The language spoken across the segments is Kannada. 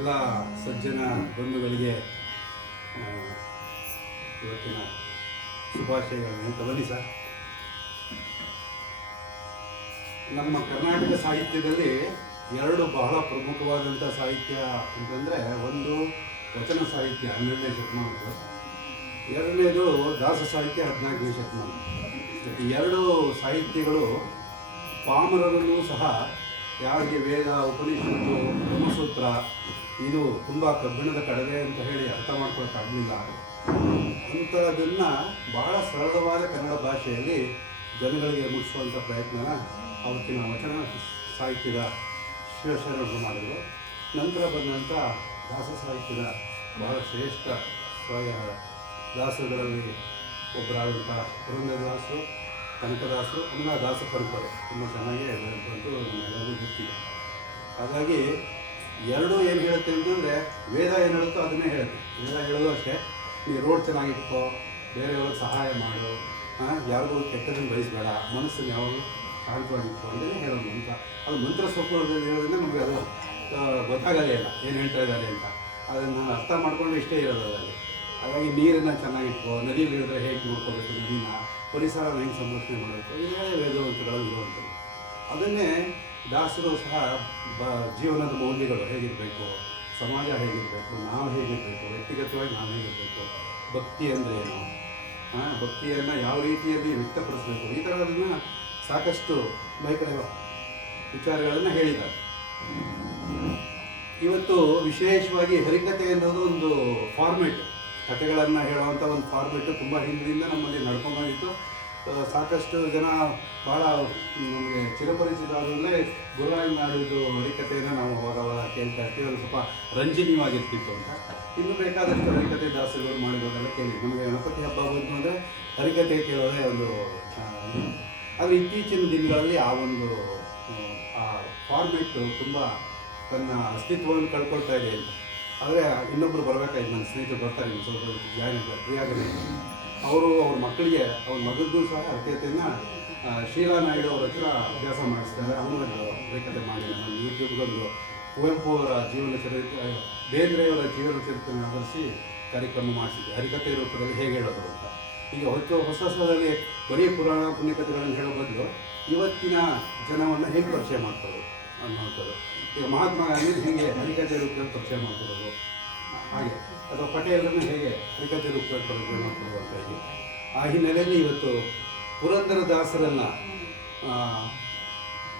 ಎಲ್ಲ ಸಜ್ಜನ ಬಂಧುಗಳಿಗೆ ಇವತ್ತಿನ ಶುಭಾಶಯಗಳನ್ನು ಹೇಳ್ತಾ ಬನ್ನಿ ಸರ್. ನಮ್ಮ ಕರ್ನಾಟಕ ಸಾಹಿತ್ಯದಲ್ಲಿ ಎರಡು ಬಹಳ ಪ್ರಮುಖವಾದಂಥ ಸಾಹಿತ್ಯ ಅಂತಂದರೆ, ಒಂದು ವಚನ ಸಾಹಿತ್ಯ 12ನೇ ಶತಮಾನದ್ದು, ಎರಡನೇದು ದಾಸ ಸಾಹಿತ್ಯ 14ನೇ ಶತಮಾನ. ಈ ಎರಡು ಸಾಹಿತ್ಯಗಳು ಪಾಮರರಲ್ಲೂ ಸಹ ಯಾರಿಗೆ ವೇದ, ಉಪನಿಷತ್ತು, ಬ್ರಹ್ಮಸೂತ್ರ ಇದು ತುಂಬ ಕಬ್ಬಿಣದ ಕಡಲೆ ಅಂತ ಹೇಳಿ ಅರ್ಥ ಮಾಡ್ಕೊಳಕ್ಕಾಗಲಿಲ್ಲ. ಅಂಥದನ್ನು ಬಹಳ ಸರಳವಾದ ಕನ್ನಡ ಭಾಷೆಯಲ್ಲಿ ಜನಗಳಿಗೆ ಮುಟ್ಟಿಸುವಂಥ ಪ್ರಯತ್ನನ ಅವತ್ತಿನ ವಚನ ಸಾಹಿತ್ಯದ ಶಿವಶರಣರು ಮಾಡಿದರು. ನಂತರ ಬಂದಂಥ ದಾಸ ಸಾಹಿತ್ಯದ ಬಹಳ ಶ್ರೇಷ್ಠ ದಾಸರುಗಳಲ್ಲಿ ಒಬ್ಬರಾದಂಥ ಪುರಂದರದಾಸರು, ಕನಕದಾಸರು, ಆಮೇಲೆ ದಾಸ ಪರಂಪರೆ ತುಂಬ ಚೆನ್ನಾಗಿ ಬಂತು, ನಮ್ಮೆಲ್ಲರಿಗೂ ಗೊತ್ತಿದೆ. ಹಾಗಾಗಿ ಎರಡೂ ಏನು ಹೇಳುತ್ತೆ ಅಂತಂದರೆ, ವೇದ ಏನು ಹೇಳುತ್ತೋ ಅದನ್ನೇ ಹೇಳುತ್ತೆ. ವೇದ ಹೇಳೋದು ಅಷ್ಟೇ, ನೀ ರೋಡ್ ಚೆನ್ನಾಗಿಟ್ಕೋ, ಬೇರೆಯವ್ರಿಗೆ ಸಹಾಯ ಮಾಡು, ಯಾರಿಗೂ ಕೆಟ್ಟದನ್ನು ಬಯಸಬೇಡ, ಮನಸ್ಸನ್ನು ಯಾವಾಗಲೂ ಶಾಂತವಾಗಿತ್ತು ಅಂತಲೇ ಹೇಳೋದು ಅಂತ. ಅದು ಮಂತ್ರ ಸ್ವರೂಪದಲ್ಲಿ ಹೇಳೋದ್ರಿಂದ ನಮಗೆ ಅದು ಗೊತ್ತಾಗದೇ ಇಲ್ಲ ಏನು ಹೇಳ್ತಾ ಇದ್ದಾರೆ ಅಂತ. ಅದನ್ನು ಅರ್ಥ ಮಾಡಿಕೊಂಡು ಇಷ್ಟೇ ಇರೋದು ಅದರಲ್ಲಿ. ಹಾಗಾಗಿ ನೀರನ್ನು ಚೆನ್ನಾಗಿಟ್ಕೋ, ನದಿಯಲ್ಲಿ ಇಳಿದ್ರೆ ಹೇಗೆ ನೋಡ್ಕೋಬೇಕು, ನದಿನ ಪರಿಸರನ ಹೆಂಗೆ ಸಂರಕ್ಷಣೆ ಮಾಡಬೇಕು, ಇದೇ ವೇದವಂತಗಳಲ್ಲಿ ಇರುವಂಥದ್ದು. ಅದನ್ನೇ ದಾಸರು ಸಹ ಜೀವನದ ಮೌಲ್ಯಗಳು ಹೇಗಿರಬೇಕು, ಸಮಾಜ ಹೇಗಿರಬೇಕು, ನಾವು ಹೇಗಿರಬೇಕು, ವ್ಯಕ್ತಿಗತವಾಗಿ ನಾವು ಹೇಗಿರಬೇಕು, ಭಕ್ತಿ ಅಂದರೆ ಏನು, ಭಕ್ತಿಯನ್ನು ಯಾವ ರೀತಿಯಲ್ಲಿ ವ್ಯಕ್ತಪಡಿಸಬೇಕು, ಈ ಥರದನ್ನು ಸಾಕಷ್ಟು ವಿಚಾರಗಳನ್ನು ಹೇಳಿದ್ದಾರೆ. ಇವತ್ತು ವಿಶೇಷವಾಗಿ ಹರಿಕಥೆ ಅನ್ನೋದು ಒಂದು ಫಾರ್ಮೆಟ್, ಕಥೆಗಳನ್ನು ಹೇಳುವಂಥ ಒಂದು ಫಾರ್ಮೆಟು ತುಂಬ ಹಿಂದಿನಿಂದ ನಮ್ಮಲ್ಲಿ ನಡ್ಕೊಂಡ್ಬಂದಿತ್ತು. ಸಾಕಷ್ಟು ಜನ ಭಾಳ ನಮಗೆ ಚಿರಪರಿಚಿತ ಆದಮೇಲೆ ಗುರುರಾಜ ನಾಡಿದ್ದು ಹರಿಕಥೆಯನ್ನು ನಾವು ಅವಾಗ ಕೇಳ್ತಾ ಇರ್ತೀವಿ. ಅದು ಸ್ವಲ್ಪ ರಂಜನೀಯವಾಗಿರ್ತಿತ್ತು ಅಂತ. ಇನ್ನೂ ಬೇಕಾದಷ್ಟು ಹರಿಕಥೆ ದಾಸರುಗಳು ಮಾಡಿರೋದೆಲ್ಲ ಕೇಳಿ. ನಮಗೆ ಗಣಪತಿ ಹಬ್ಬ ಬಂತು ಅಂದರೆ ಹರಿಕಥೆ ಕೇಳೋದೇ ಒಂದು. ಆದರೆ ಇತ್ತೀಚಿನ ದಿನಗಳಲ್ಲಿ ಆ ಒಂದು ಫಾರ್ಮೆಟ್ಟು ತುಂಬ ತನ್ನ ಅಸ್ತಿತ್ವವನ್ನು ಕಳ್ಕೊಳ್ತಾ ಇದೆ ಅಂತ. ಆದರೆ ಇನ್ನೊಬ್ಬರು ಬರಬೇಕಾಯ್ತು, ನನ್ನ ಸ್ನೇಹಿತರು ಬರ್ತಾರೆ, ಇನ್ನು ಸ್ವಲ್ಪ ಜಾಯ್ನ್ ಆಗ್ತಾರೆ, ಫ್ರೀಯಾಗಲಿ. ಅವ್ರ ಮಕ್ಕಳಿಗೆ ಅವ್ರ ಮಗದ್ದು ಸಹ ಹರಿಕಥೆಯನ್ನು ಶೀಲಾ ನಾಯ್ಡು ಅವ್ರ ಹತ್ರ ಅಭ್ಯಾಸ ಮಾಡಿಸ್ತಾರೆ. ಅವನು ಹರಿಕಥೆ ಮಾಡಿದ ನಾನು ಯೂಟ್ಯೂಬ್ಗೊಂದು ಕುವೆಂಪು ಅವರ ಜೀವನ ಚರಿತ್ರೆ, ಬೇಂದ್ರೆಯವರ ಜೀವನ ಚರಿತ್ರೆಯನ್ನು ಆಧರಿಸಿ ಕಾರ್ಯಕ್ರಮ ಮಾಡಿಸಿದ್ದೆ, ಹರಿಕಥೆ ರೂಪದಲ್ಲಿ ಹೇಗೆ ಹೇಳೋದು ಅಂತ. ಈಗ ಹೊಸ ಹೊಸದಲ್ಲಿ ಬರೀ ಪುರಾಣ ಪುಣ್ಯಕಥೆಗಳನ್ನು ಹೇಳೋ ಬದಲು ಇವತ್ತಿನ ಜನವನ್ನು ಹೇಗೆ ಪರಿಚಯ ಮಾಡ್ಕೊಳ್ಳೋದು ಅನ್ನೋವಂಥದ್ದು. ಈಗ ಮಹಾತ್ಮ ಗಾಂಧಿ ಹೇಗೆ ಹರಿಕಥೆ ರೂಪದಲ್ಲಿ ಪರಿಚಯ ಮಾಡ್ಕೊಳ್ಳೋದು, ಹಾಗೆ ಅಥವಾ ಪಟೇಲರನ್ನು ಹೇಗೆ ಹರಿಕಥೆ ರೂಪದಲ್ಲಿ ಪರಿಚಯ ಮಾಡ್ಕೊಳ್ಳೋದು ಅಂತ ಹೇಳಿ. ಆ ಹಿನ್ನೆಲೆಯಲ್ಲಿ ಇವತ್ತು ಪುರಂದರದಾಸರನ್ನು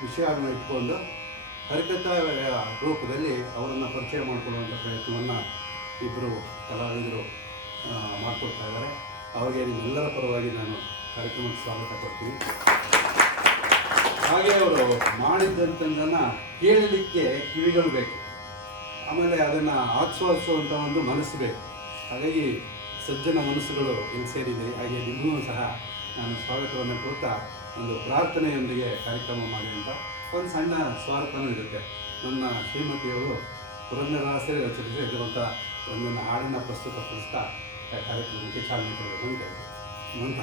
ವಿಷಯವನ್ನು ಇಟ್ಕೊಂಡು ಹರಿಕಥಾ ರೂಪದಲ್ಲಿ ಅವರನ್ನು ಪರಿಚಯ ಮಾಡಿಕೊಳ್ಳುವಂಥ ಪ್ರಯತ್ನವನ್ನು ಇಬ್ಬರು ಕಲಾವಿದರು ಮಾಡಿಕೊಡ್ತಾ ಇದ್ದಾರೆ. ಅವರಿಗೆ ನಿಮ್ಮೆಲ್ಲರ ಪರವಾಗಿ ನಾನು ಕಾರ್ಯಕ್ರಮಕ್ಕೆ ಸ್ವಾಗತ ಕೊಡ್ತೀನಿ. ಹಾಗೆ ಅವರು ಮಾಡಿದ್ದಂಥದ್ದನ್ನು ಕೇಳಲಿಕ್ಕೆ ಕಿವಿಗಳು ಬೇಕು, ಆಮೇಲೆ ಅದನ್ನು ಆಸ್ವಾದಿಸುವಂಥ ಒಂದು ಮನಸ್ಸು ಬೇಕು. ಹಾಗಾಗಿ ಸಜ್ಜನ ಮನಸ್ಸುಗಳು ಇಲ್ಲಿ ಸೇರಿದೆ. ಹಾಗೆ ನಿಮಗೂ ಸಹ ನಾನು ಸ್ವಾಗತವನ್ನು ಕೊಡ್ತಾ ಒಂದು ಪ್ರಾರ್ಥನೆಯೊಂದಿಗೆ ಕಾರ್ಯಕ್ರಮ ಮಾಡಿ ಅಂತ ಒಂದು ಸಣ್ಣ ಸ್ವಾರ್ಥನೂ ಇರುತ್ತೆ. ನನ್ನ ಶ್ರೀಮತಿಯವರು ಪುರಂದರದಾಸರೇ ರಚಿಸಿರುವಂಥ ಒಂದನ್ನು ಹಾಡನ್ನು ಪ್ರಸ್ತುತಪಡಿಸ್ತಾ ಕಾರ್ಯಕ್ರಮಕ್ಕೆ ಚಾಲನೆ ಕೊಡಬೇಕು ಅಂತ ಅಂತ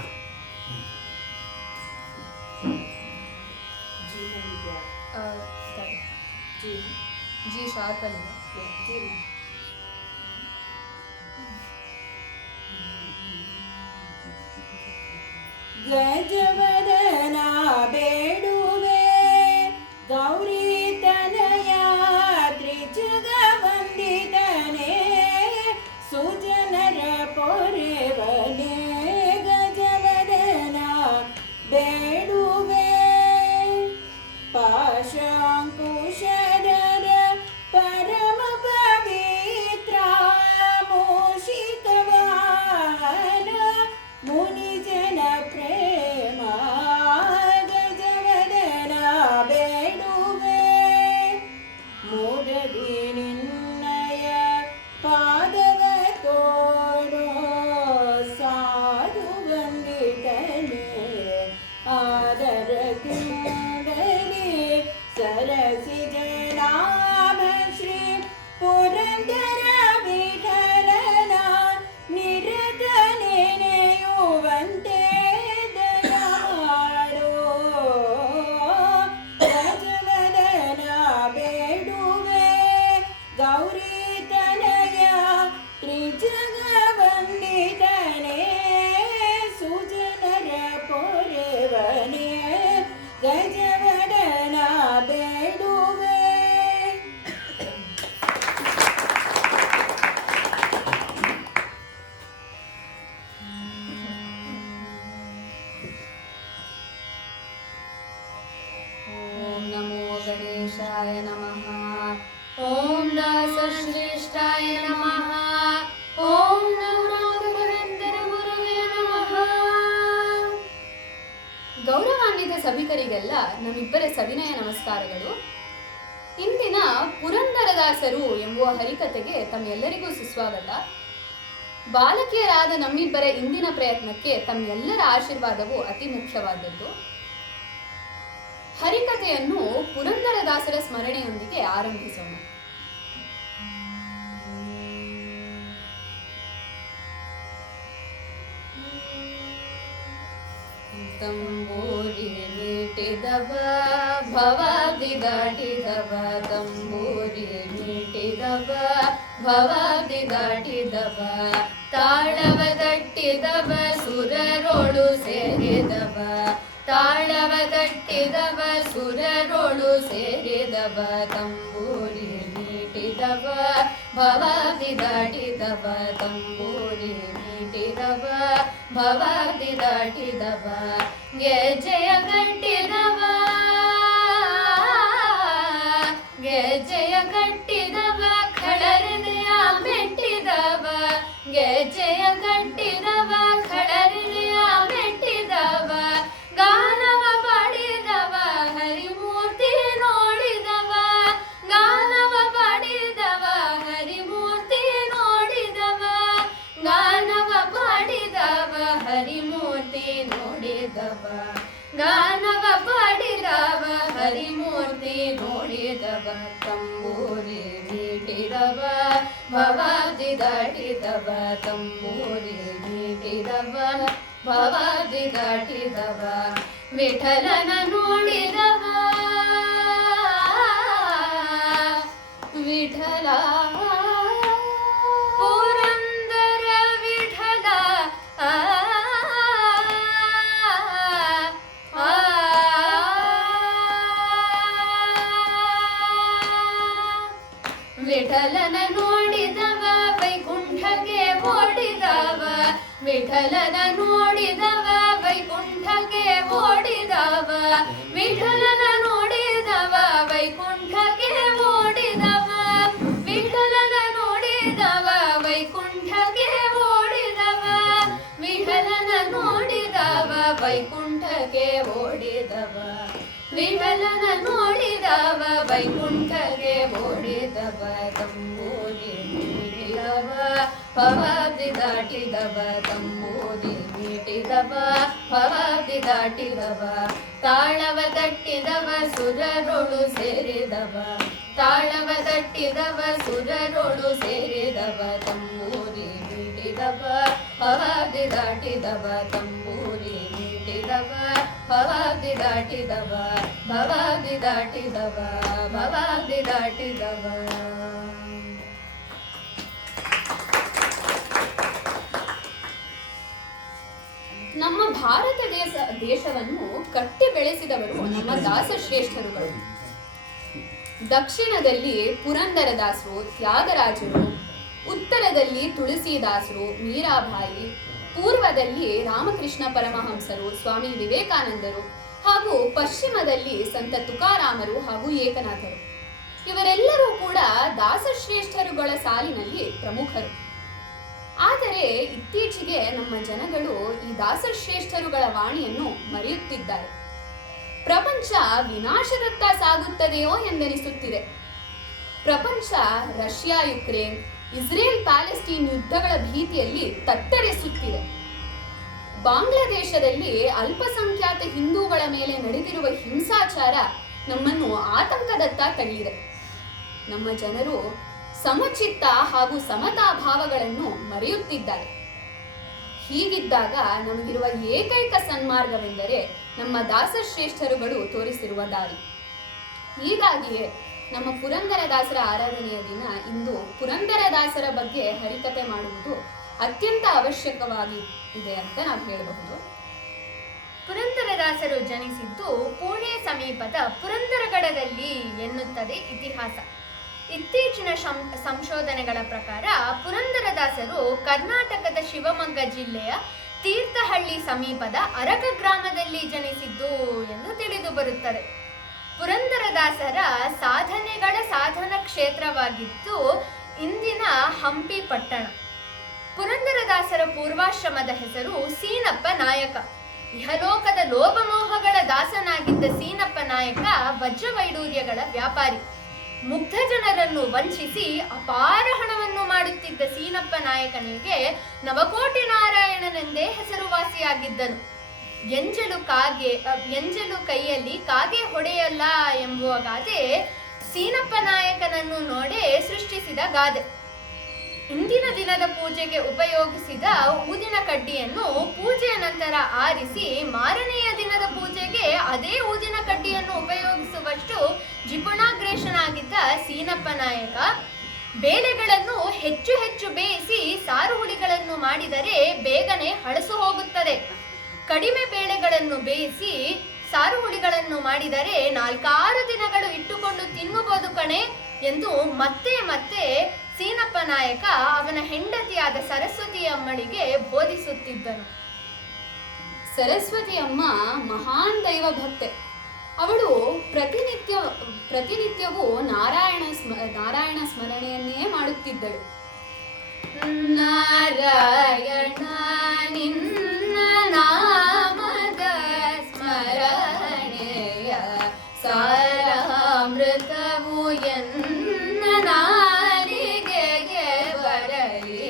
जी शार्प है ಗಜವದನ ಬೇಡುವೆ ಗೌರಿ ತನಯ ತ್ರಿಜಗ ವಂದಿತನೇ ಸುಜನರ ಪೊರೆವನೇ ಗಜವದನ ಬೇಡುವೆ ಪಾಶಾಂಕುಶಧರ ಪರಮ ಪವಿತ್ರ ಮೂಷಿಕವಾಹನ ಮುನಿಜನ ಪ್ರೇಮ ಗಜವದನ ಬೇಡುವೆ ಮುದದಿ ನಿನ್ನಯ ಪಾದವ ತೋರೋ ಸಾಧು ವಂದಿತನೇ ಆದರದಿಂದಲೇ ಸರಸಿ ಜನಾಭ ಶ್ರೀ ಪುರಂದರ ವಿಠಲನ ನಿರತ ನೆನೆಯುವಂತೆ ದಯಮಾಡೋ ಗಜವದನ ಬೇಡುವೆ ಗೌರಿ ಗಜವದನ ಬೇಡುವೆ. ಓಂ ನಮೋ ಗಣೇಶಾಯ ನಮಃ. ಓಂ ದಾಸಶ್ರೇಷ್ಠಾಯ ನಮಃ. ಓಂ ನವರಾತ್ರ ಗುರುವೇ ನಮಃ. ಗೌರವಾನ್ವಿತ ಸಭಿಕರಿಗೆಲ್ಲ ನಮ್ಮಿಬ್ಬರ ಸವಿನಯ ನಮಸ್ಕಾರಗಳು. ಇಂದಿನ ಪುರಂದರದಾಸರು ಎಂಬುವ ಹರಿಕತೆಗೆ ತಮ್ಮೆಲ್ಲರಿಗೂ ಸುಸ್ವಾಗತ. ಬಾಲಕಿಯರಾದ ನಮ್ಮಿಬ್ಬರ ಇಂದಿನ ಪ್ರಯತ್ನಕ್ಕೆ ತಮ್ಮೆಲ್ಲರ ಆಶೀರ್ವಾದವು ಅತಿ ಮುಖ್ಯವಾದದ್ದು. ಹರಿಕತೆಯನ್ನು ಪುರಂದರದಾಸರ ಸ್ಮರಣೆಯೊಂದಿಗೆ ಆರಂಭಿಸೋಣ. ತಂಬೂರಿ ಮೀಟಿದವ ಭವಾಬ್ದಿ ದಾಟಿದವ, ತಂಬೂರಿ ಮೀಟಿದವ ಭವಾಬ್ದಿ ದಾಟಿದವ, ತಾಳವ ತಟ್ಟಿದವ ಸುರರೋಳು ಸೇರಿದವ, ತಾಳವ ತಟ್ಟಿದವ ಸುರರೋಳು ಸೇರಿದವ, ತಂಬೂರಿ ಮೀಟಿದವ ಭವಾಬ್ದಿ ದಾಟಿದವ, ತಂಬೂರಿ ಮೀಟಿದವ ಭವಾಬ್ದಿ ದಾಟಿದವ, ಗೆಜ್ಜೆಯ ಕಟ್ಟಿದವ, ಗೆಜ್ಜೆಯ ಕಟ್ಟಿದವ ಖಳರಿದೆಯ ಮೆಟ್ಟಿದವ, ಗೆಜ್ಜೆಯ ಕಟ್ಟಿದವ ಖಳರಿದೆಯ ಮೆಟ್ಟಿದವ, ಗಾನವ ಪಾಡಿದವ ಹರಿಮೂರ್ತಿ ನೋಡಿದವ, ಗಾನವ ಪಾಡಿದವ ಹರಿಮೂರ್ತಿ ನೋಡಿದವ, ಗಾನವ ಪಾಡಿದವ ಹರಿಮೂರ್ತಿ ನೋಡಿದವ, ಗಾನವ ಪಾಡಿದವ ಹರಿಮೂರ್ತಿ ನೋಡಿದವ, ತಂಬೂರಿ ಮೀಟಿದವ ಭವಾಬ್ದಿ ದಾಟಿದವ, ತಂಬೂರಿ ಮೀಟಿದವ ಭವಾಬ್ದಿ ದಾಟಿದವ, ವಿಠಲನ ನೋಡಿದವ, ವಿಠಲ ಪುರಂದರ ವಿಠಲ, ವಿಠಲನ ನೋಡಿದವ ವೈಕುಂಠಕ್ಕೆ ಓಡಿದವ, ವಿಠಲನ ನೋಡಿದವ ವೈಕುಂಠಕ್ಕೆ ಓಡಿದವ, ವಿಠಲನ ನೋಡಿದವ ವೈಕುಂಠಕ್ಕೆ ಓಡಿದವ, ವಿಠಲನ ನೋಡಿದವ ವೈಕುಂಠಕ್ಕೆ ಓಡಿದವ, ವಿಠಲನ ನೋಡಿದವ ವೈಕುಂಠಕ್ಕೆ ಓಡಿದವ, ವಿಠಲನ ನೋಡಿದವ ವೈಕುಂಠಕ್ಕೆ ಓಡಿದವ, ತಂಬೂರಿ ಮೀಟಿದವ ಭವಾಬ್ದಿ ದಾಟಿದವ, ತಂಬೂರಿ ಮೀಟಿದವ ಭವಾಬ್ದಿ ದಾಟಿದವ, ತಾಳವ ತಟ್ಟಿದವ ಸುರರೋಳು ಸೇರಿದವ, ತಾಳವ ತಟ್ಟಿದವ ಸುರರೋಳು ಸೇರಿದವ, ತಂಬೂರಿ ಮೀಟಿದವ ಭವಾಬ್ದಿ ದಾಟಿದವ, ತಂಬೂರಿ ಮೀಟಿದವ ಭವಾಬ್ದಿ ದಾಟಿದವ, ಭವಾಬ್ದಿ ದಾಟಿದವ, ಭವಾಬ್ದಿ ದಾಟಿದವ. ನಮ್ಮ ಭಾರತ ದೇಶವನ್ನು ಕಟ್ಟಿ ಬೆಳೆಸಿದವರು ನಮ್ಮ ದಾಸಶ್ರೇಷ್ಠರುಗಳು. ದಕ್ಷಿಣದಲ್ಲಿ ಪುರಂದರದಾಸರು, ತ್ಯಾಗರಾಜರು, ಉತ್ತರದಲ್ಲಿ ತುಳಸಿದಾಸರು, ಮೀರಾಬಾಯಿ, ಪೂರ್ವದಲ್ಲಿ ರಾಮಕೃಷ್ಣ ಪರಮಹಂಸರು, ಸ್ವಾಮಿ ವಿವೇಕಾನಂದರು ಹಾಗೂ ಪಶ್ಚಿಮದಲ್ಲಿ ಸಂತ ತುಕಾರಾಮರು ಹಾಗೂ ಏಕನಾಥರು. ಇವರೆಲ್ಲರೂ ಕೂಡ ದಾಸಶ್ರೇಷ್ಠರುಗಳ ಸಾಲಿನಲ್ಲಿ ಪ್ರಮುಖರು. ಆದರೆ ಇತ್ತೀಚೆಗೆ ನಮ್ಮ ಜನಗಳು ಈ ದಾಸಶ್ರೇಷ್ಠರುಗಳ ವಾಣಿಯನ್ನು ಮರೆಯುತ್ತಿದ್ದಾರೆ. ಪ್ರಪಂಚ ವಿನಾಶದತ್ತ ಸಾಗುತ್ತದೆಯೋ ಎಂದೆನಿಸುತ್ತಿದೆ. ಪ್ರಪಂಚ ರಷ್ಯಾ ಯುಕ್ರೇನ್, ಇಸ್ರೇಲ್ ಪ್ಯಾಲೆಸ್ಟೀನ್ ಯುದ್ಧಗಳ ಭೀತಿಯಲ್ಲಿ ತತ್ತರಿಸುತ್ತಿದೆ. ಬಾಂಗ್ಲಾದೇಶದಲ್ಲಿ ಅಲ್ಪಸಂಖ್ಯಾತ ಹಿಂದೂಗಳ ಮೇಲೆ ನಡೆದಿರುವ ಹಿಂಸಾಚಾರ ನಮ್ಮನ್ನು ಆತಂಕದತ್ತ ತಳ್ಳಿದೆ. ನಮ್ಮ ಜನರು ಸಮಚಿತ್ತ ಹಾಗೂ ಸಮತಾ ಭಾವಗಳನ್ನು ಮರೆಯುತ್ತಿದ್ದಾರೆ. ಹೀಗಿದ್ದಾಗ ನಮಗಿರುವ ಏಕೈಕ ಸನ್ಮಾರ್ಗವೆಂದರೆ ನಮ್ಮ ದಾಸಶ್ರೇಷ್ಠರುಗಳು ತೋರಿಸಿರುವ ದಾರಿ. ಹೀಗಾಗಿಯೇ ನಮ್ಮ ಪುರಂದರದಾಸರ ಆರಾಧನೆಯ ದಿನ ಇಂದು ಪುರಂದರದಾಸರ ಬಗ್ಗೆ ಹರಿಕತೆ ಮಾಡುವುದು ಅತ್ಯಂತ ಅವಶ್ಯಕವಾಗಿ ಇದೆ ಅಂತ ನಾವು ಹೇಳಬಹುದು. ಪುರಂದರದಾಸ ಪುರಂದರದಾಸರು ಜನಿಸಿದ್ದು ಪುಣೆ ಸಮೀಪದ ಪುರಂದರಗಡದಲ್ಲಿ ಎನ್ನುತ್ತದೆ ಇತಿಹಾಸ. ಇತ್ತೀಚಿನ ಸಂಶೋಧನೆಗಳ ಪ್ರಕಾರ ಪುರಂದರದಾಸರು ಕರ್ನಾಟಕದ ಶಿವಮೊಗ್ಗ ಜಿಲ್ಲೆಯ ತೀರ್ಥಹಳ್ಳಿ ಸಮೀಪದ ಅರಗ ಗ್ರಾಮದಲ್ಲಿ ಜನಿಸಿದ್ದು ಎಂದು ತಿಳಿದು ಬರುತ್ತದೆ. ಪುರಂದರದಾಸರ ಸಾಧನೆಗಳ ಸಾಧನ ಕ್ಷೇತ್ರವಾಗಿದ್ದು ಇಂದಿನ ಹಂಪಿ ಪಟ್ಟಣ. ಪುರಂದರದಾಸರ ಪೂರ್ವಾಶ್ರಮದ ಹೆಸರು ಸೀನಪ್ಪ ನಾಯಕ. ಇಹಲೋಕದ ಲೋಭಮೋಹಗಳ ದಾಸನಾಗಿದ್ದ ಸೀನಪ್ಪ ನಾಯಕ ವಜ್ರವೈಡೂರ್ಯಗಳ ವ್ಯಾಪಾರಿ. ಮುಗ್ಧ ಜನರನ್ನು ವಂಚಿಸಿ ಅಪಾರ ಹಣವನ್ನು ಮಾಡುತ್ತಿದ್ದ ಸೀನಪ್ಪ ನಾಯಕನಿಗೆ ನವಕೋಟಿ ನಾರಾಯಣನೆಂದೇ ಹೆಸರುವಾಸಿಯಾಗಿದ್ದನು. ಎಂಜಲು ಕೈಯಲ್ಲಿ ಕಾಗೆ ಹೊಡೆಯಲ್ಲ ಎಂಬುವ ಗಾದೆ ಸೀನಪ್ಪ ನಾಯಕನನ್ನು ನೋಡೇ ಸೃಷ್ಟಿಸಿದ ಗಾದೆ. ಇಂದಿನ ದಿನದ ಪೂಜೆಗೆ ಉಪಯೋಗಿಸಿದ ಊದಿನ ಕಡ್ಡಿಯನ್ನು ಪೂಜೆಯ ನಂತರ ಆರಿಸಿ ಮಾರನೆಯ ದಿನದ ಪೂಜೆಗೆ ಅದೇ ಊದಿನ ಕಡ್ಡಿಯನ್ನು ಉಪಯೋಗಿಸುವಷ್ಟು ಜಿಪುಣಾಗ್ರೇಷನಾಗಿದ್ದ ಸೀನಪ್ಪ ನಾಯಕ ಬೇಳೆಗಳನ್ನು ಹೆಚ್ಚು ಹೆಚ್ಚು ಬೇಯಿಸಿ ಸಾರು ಹುಳಿಗಳನ್ನು ಮಾಡಿದರೆ ಬೇಗನೆ ಹಳಸು ಹೋಗುತ್ತದೆ. ಕಡಿಮೆ ಬೇಳೆಗಳನ್ನು ಬೇಯಿಸಿ ಸಾರು ಹುಳಿಗಳನ್ನು ಮಾಡಿದರೆ 4-6 ದಿನಗಳು ಇಟ್ಟುಕೊಂಡು ತಿನ್ನಬಹುದು ಕಣೆ ಎಂದು ಮತ್ತೆ ಮತ್ತೆ ಸೀನಪ್ಪ ನಾಯಕ ಅವನ ಹೆಂಡತಿಯಾದ ಸರಸ್ವತಿ ಅಮ್ಮಳಿಗೆ ಬೋಧಿಸುತ್ತಿದ್ದನು. ಸರಸ್ವತಿ ಅಮ್ಮ ಮಹಾನ್ ದೈವ ಭಕ್ತೆ. ಅವಳು ಪ್ರತಿನಿತ್ಯವೂ ನಾರಾಯಣ ಸ್ಮರಣೆಯನ್ನೇ ಮಾಡುತ್ತಿದ್ದಳು. ನಾರಾಯಣ ನಿನ್ನ ನಾಮದ ಸ್ಮರಣೆಯ ಸಾರಾಮೃತವು ಎನ್ನ ನಾಲಿಗೆಗೆ ಬರಲಿ.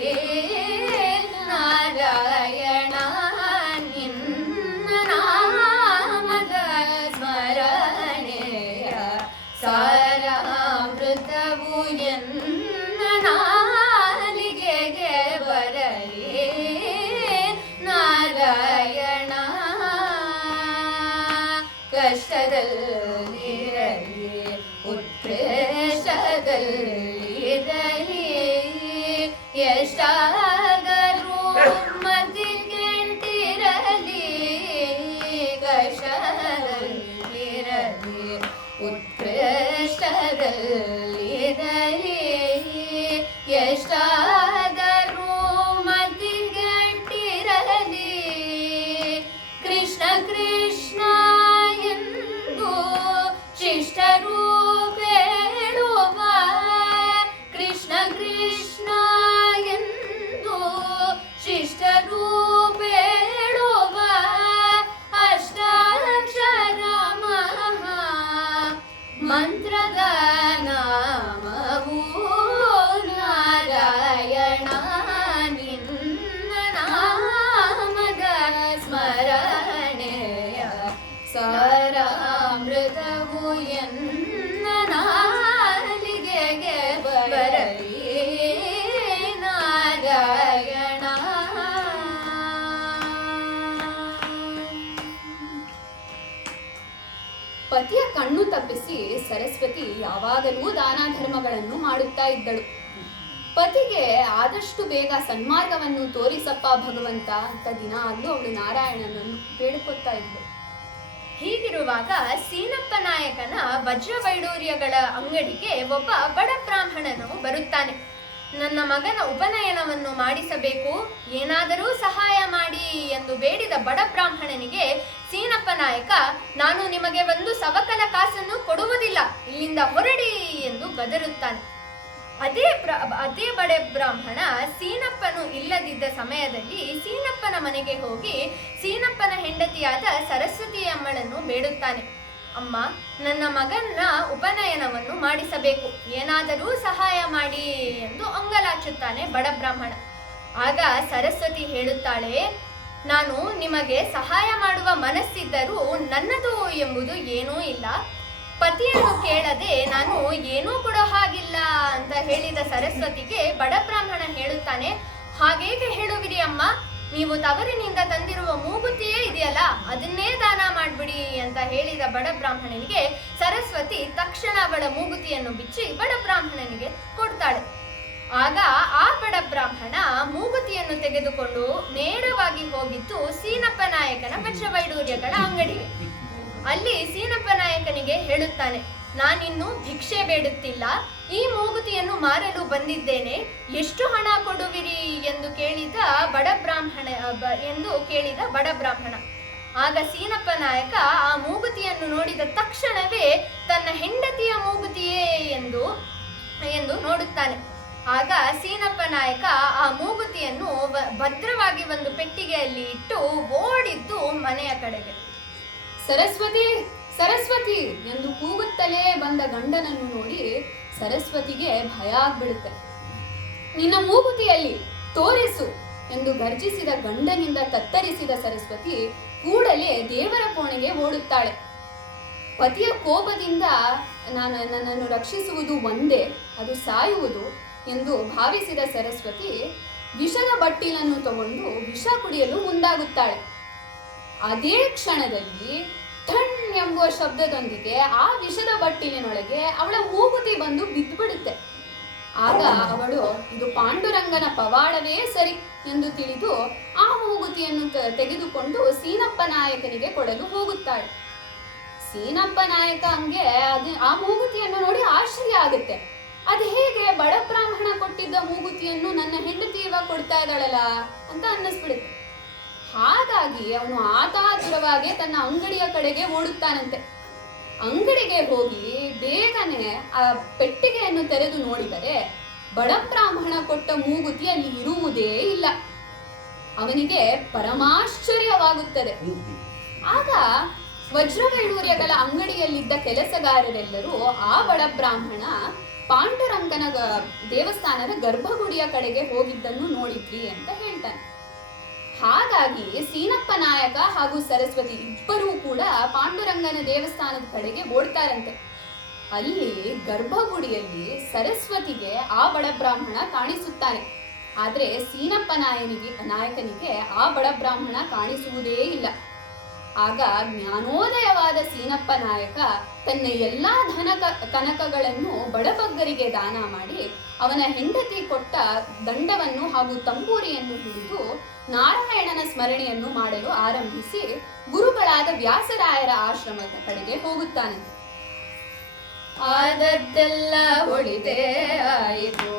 ನಾರಾಯಣ ನಿನ್ನ ನಾಮದ ಸ್ಮರಣೆಯ ಸಾರಾಮೃತವು ಎನ್ನ ನಾಲಿಗೆಗೆ ಬರಲಿ. ನಾರಾಯಣ ಕಷ್ಟದಲ್ಲಿರಲಿ ಉತ್ಕೃಷ್ಟದಲ್ಲಿರಲಿ ಎಷ್ಟಾದರೂ ಮತಿಗೆಂಟಿರಲಿ. ಕಷ್ಟದಲ್ಲಿರಲಿ ಉತ್ಕೃಷ್ಟದಲ್ಲಿರಲಿ ಎಷ್ಟಾದರೂ ಮತಿಗೆಂಟಿರಲಿ. ಕೃಷ್ಣ ಕೃಷ್ಣ ಎಂದು ಶಿಷ್ಟರು ಬೇಡುವ ಕೃಷ್ಣ ಕೃಷ್ಣ ಎಂದು ಶಿಷ್ಟರು ಬೇಡುವ ಅಷ್ಟಾಕ್ಷರ ಮಹಾ ಮಂತ್ರದ ನಾಮವು ನಾರಾಯಣ ನಿನ್ನ ನಾಮದ ಸ್ಮರಣೆಯ ಸಾರಾಮೃತವು ಎನ್ನ ನಾಲಿಗೆಗೆ ಬರಲಿ. ನಾರಾಯಣ ಪತಿಯ ಕಣ್ಣು ತಪ್ಪಿಸಿ ಸರಸ್ವತಿ ಯಾವಾಗಲೂ ದಾನ ಧರ್ಮಗಳನ್ನು ಮಾಡುತ್ತಾ ಇದ್ದಳು. ಪತಿಗೆ ಆದಷ್ಟು ಬೇಗ ಸನ್ಮಾರ್ಗವನ್ನು ತೋರಿಸಪ್ಪ ಭಗವಂತ ಅಂತ ದಿನಾಗ್ಲೂ ಅವಳು ನಾರಾಯಣನನ್ನು ಬೇಡಿಕೊಳ್ತಾ ಇದ್ದಳು. ಹೀಗಿರುವಾಗ ಸೀನಪ್ಪ ನಾಯಕನ ವಜ್ರವೈಡೂರ್ಯಗಳ ಅಂಗಡಿಗೆ ಒಬ್ಬ ಬಡ ಬ್ರಾಹ್ಮಣನು ಬರುತ್ತಾನೆ. ನನ್ನ ಮಗನ ಉಪನಯನವನ್ನು ಮಾಡಿಸಬೇಕು, ಏನಾದರೂ ಸಹಾಯ ಮಾಡಿ ಎಂದು ಬೇಡಿದ ಬಡ ಬ್ರಾಹ್ಮಣನಿಗೆ ಸೀನಪ್ಪ ನಾಯಕ, ನಾನು ನಿಮಗೆ ಒಂದು ಸವಕಲ ಕಾಸನ್ನು ಕೊಡುವುದಿಲ್ಲ, ಇಲ್ಲಿಂದ ಹೊರಡಿ ಎಂದು ಗದರುತ್ತಾನೆ. ಅದೇ ಬಡ ಬ್ರಾಹ್ಮಣ ಸೀನಪ್ಪನು ಇಲ್ಲದಿದ್ದ ಸಮಯದಲ್ಲಿ ಸೀನಪ್ಪನ ಮನೆಗೆ ಹೋಗಿ ಸೀನಪ್ಪನ ಹೆಂಡತಿಯಾದ ಸರಸ್ವತಿ ಅಮ್ಮಳನ್ನು ಬೇಡುತ್ತಾನೆ. ಅಮ್ಮ, ನನ್ನ ಮಗನ ಉಪನಯನವನ್ನು ಮಾಡಿಸಬೇಕು, ಏನಾದರೂ ಸಹಾಯ ಮಾಡಿ ಎಂದು ಅಂಗಲಾಚುತ್ತಾನೆ ಬಡ ಬ್ರಾಹ್ಮಣ. ಆಗ ಸರಸ್ವತಿ ಹೇಳುತ್ತಾಳೆ, ನಾನು ನಿಮಗೆ ಸಹಾಯ ಮಾಡುವ ಮನಸ್ಸಿದ್ದರೂ ನನ್ನದು ಎಂಬುದು ಏನೂ ಇಲ್ಲ. ಪತಿಯನ್ನು ಕೇಳದೆ ನಾನು ಏನೂ ಕೊಡೋ ಹಾಗಿಲ್ಲ ಅಂತ ಹೇಳಿದ ಸರಸ್ವತಿಗೆ ಬಡ ಬ್ರಾಹ್ಮಣ ಹೇಳುತ್ತಾನೆ, ಹಾಗೇಗೆ ಹೇಳುವಿರಿ ಅಮ್ಮ, ನೀವು ತವರಿನಿಂದ ತಂದಿರುವ ಮೂಗುತಿಯೇ ಇದೆಯಲ್ಲ, ಅದನ್ನೇ ದಾನ ಮಾಡ್ಬಿಡಿ ಅಂತ ಹೇಳಿದ ಬಡ ಬ್ರಾಹ್ಮಣನಿಗೆ ಸರಸ್ವತಿ ತಕ್ಷಣ ಅವಳ ಮೂಗುತಿಯನ್ನು ಬಿಚ್ಚಿ ಬಡ ಬ್ರಾಹ್ಮಣನಿಗೆ ಕೊಡ್ತಾಳೆ. ಆಗ ಆ ಬಡ ಬ್ರಾಹ್ಮಣ ಮೂಗುತಿಯನ್ನು ತೆಗೆದುಕೊಂಡು ನೇರವಾಗಿ ಹೋಗಿದ್ದು ಸೀನಪ್ಪ ನಾಯಕನ ವಜ್ರವೈಡೂರ್ಯಗಳ ಅಂಗಡಿಗೆ. ಅಲ್ಲಿ ಸೀನಪ್ಪ ನಾಯಕನಿಗೆ ಹೇಳುತ್ತಾನೆ, ನಾನಿನ್ನು ಭಿಕ್ಷೆ ಬೇಡುತ್ತಿಲ್ಲ, ಈ ಮೂಗುತಿಯನ್ನು ಮಾರಲು ಬಂದಿದ್ದೇನೆ, ಎಷ್ಟು ಹಣ ಕೊಡುವಿರಿ ಎಂದು ಕೇಳಿದ ಬಡ ಬ್ರಾಹ್ಮಣ. ಆಗ ಸೀನಪ್ಪ ನಾಯಕ ಆ ಮೂಗುತಿಯನ್ನು ನೋಡಿದ ತಕ್ಷಣವೇ ತನ್ನ ಹೆಂಡತಿಯ ಮೂಗುತಿಯೇ ಎಂದು ನೋಡುತ್ತಾನೆ. ಆಗ ಸೀನಪ್ಪ ನಾಯಕ ಆ ಮೂಗುತಿಯನ್ನು ಭದ್ರವಾಗಿ ಒಂದು ಪೆಟ್ಟಿಗೆಯಲ್ಲಿ ಇಟ್ಟು ಓಡಿದ್ದು ಮನೆಯ ಕಡೆಗೆ. ಸರಸ್ವತಿ ಸರಸ್ವತಿ ಎಂದು ಕೂಗುತ್ತಲೇ ಬಂದ ಗಂಡನನ್ನು ನೋಡಿ ಸರಸ್ವತಿಗೆ ಭಯ ಆಗ್ಬಿಡುತ್ತೆ. ನಿನ್ನ ಮೂಗುತಿಯಲ್ಲಿ ತೋರಿಸು ಎಂದು ಗರ್ಜಿಸಿದ ಗಂಡನಿಂದ ತತ್ತರಿಸಿದ ಸರಸ್ವತಿ ಕೂಡಲೇ ದೇವರ ಕೋಣೆಗೆ ಓಡುತ್ತಾಳೆ. ಪತಿಯ ಕೋಪದಿಂದ ನನ್ನನ್ನು ರಕ್ಷಿಸುವುದು ಒಂದೇ, ಅದು ಸಾಯುವುದು ಎಂದು ಭಾವಿಸಿದ ಸರಸ್ವತಿ ವಿಷದ ಬಟ್ಟಿಲನ್ನು ತಗೊಂಡು ವಿಷ ಕುಡಿಯಲು ಮುಂದಾಗುತ್ತಾಳೆ. ಅದೇ ಕ್ಷಣದಲ್ಲಿ ಠಣ್ ಎಂಬುವ ಶಬ್ದದೊಂದಿಗೆ ಆ ವಿಷದ ಬಟ್ಟಿಲಿನೊಳಗೆ ಅವಳ ಮೂಗುತಿ ಬಂದು ಬಿದ್ದುಬಿಡುತ್ತೆ. ಆಗ ಅವಳು ಇದು ಪಾಂಡುರಂಗನ ಪವಾಡವೇ ಸರಿ ಎಂದು ತಿಳಿದು ಆ ಮೂಗುತಿಯನ್ನು ತೆಗೆದುಕೊಂಡು ಸೀನಪ್ಪ ನಾಯಕನಿಗೆ ಕೊಡಲು ಹೋಗುತ್ತಾಳೆ. ಸೀನಪ್ಪ ನಾಯಕ ಹಂಗೆ ಆ ಮೂಗುತಿಯನ್ನು ನೋಡಿ ಆಶ್ಚರ್ಯ ಆಗುತ್ತೆ. ಅದು ಹೇಗೆ ಬಡ ಬ್ರಾಹ್ಮಣ ಕೊಟ್ಟಿದ್ದ ಮೂಗುತಿಯನ್ನು ನನ್ನ ಹೆಂಡತಿ ಇವಾಗ ಕೊಡ್ತಾ ಇದ್ದಾಳಲ್ಲ ಅಂತ ಅನ್ನಿಸ್ಬಿಡುತ್ತೆ. ಹಾಗಾಗಿ ಅವನು ಆತಾತುರವಾಗಿ ತನ್ನ ಅಂಗಡಿಯ ಕಡೆಗೆ ಓಡುತ್ತಾನಂತೆ. ಅಂಗಡಿಗೆ ಹೋಗಿ ಬೇಗನೆ ಆ ಪೆಟ್ಟಿಗೆಯನ್ನು ತೆರೆದು ನೋಡಿದರೆ ಬಡ ಬ್ರಾಹ್ಮಣ ಕೊಟ್ಟ ಮೂಗುತಿ ಅಲ್ಲಿ ಇರುವುದೇ ಇಲ್ಲ. ಅವನಿಗೆ ಪರಮಾಶ್ಚರ್ಯವಾಗುತ್ತದೆ. ಆಗ ವಜ್ರವೈಡೂರ್ಯಗಳ ಅಂಗಡಿಯಲ್ಲಿದ್ದ ಕೆಲಸಗಾರರೆಲ್ಲರೂ ಆ ಬಡ ಬ್ರಾಹ್ಮಣ ಪಾಂಡುರಂಗನ ದೇವಸ್ಥಾನದ ಗರ್ಭಗುಡಿಯ ಕಡೆಗೆ ಹೋಗಿದ್ದನ್ನು ನೋಡಿದ್ವಿ ಅಂತ ಹೇಳ್ತಾನೆ. ಹಾಗಾಗಿ ಸೀನಪ್ಪ ನಾಯಕ ಹಾಗೂ ಸರಸ್ವತಿ ಇಬ್ಬರೂ ಕೂಡ ಪಾಂಡುರಂಗನ ದೇವಸ್ಥಾನದ ಕಡೆಗೆ ಓಡ್ತಾರಂತೆ. ಅಲ್ಲಿ ಗರ್ಭಗುಡಿಯಲ್ಲಿ ಸರಸ್ವತಿಗೆ ಆ ಬಡ ಬ್ರಾಹ್ಮಣ ಕಾಣಿಸುತ್ತಾನೆ. ಆದ್ರೆ ಸೀನಪ್ಪ ನಾಯಕನಿಗೆ ಆ ಬಡ ಬ್ರಾಹ್ಮಣ ಕಾಣಿಸುವುದೇ ಇಲ್ಲ. ಆಗ ಜ್ಞಾನೋದಯವಾದ ಸೀನಪ್ಪ ನಾಯಕ ತನ್ನ ಎಲ್ಲಾ ಕನಕಗಳನ್ನು ಬಡಬಗ್ಗರಿಗೆ ದಾನ ಮಾಡಿ ಅವನ ಹೆಂಡತಿ ಕೊಟ್ಟ ದಂಡವನ್ನು ಹಾಗೂ ತಂಬೂರಿಯನ್ನು ಹಿಡಿದು ನಾರಾಯಣನ ಸ್ಮರಣೆಯನ್ನು ಮಾಡಲು ಆರಂಭಿಸಿ ಗುರುಗಳಾದ ವ್ಯಾಸರಾಯರ ಆಶ್ರಮದ ಕಡೆಗೆ ಹೋಗುತ್ತಾನೆ. ಆದದ್ದೆಲ್ಲ ಒಳಿತೇ ಆಯಿತು,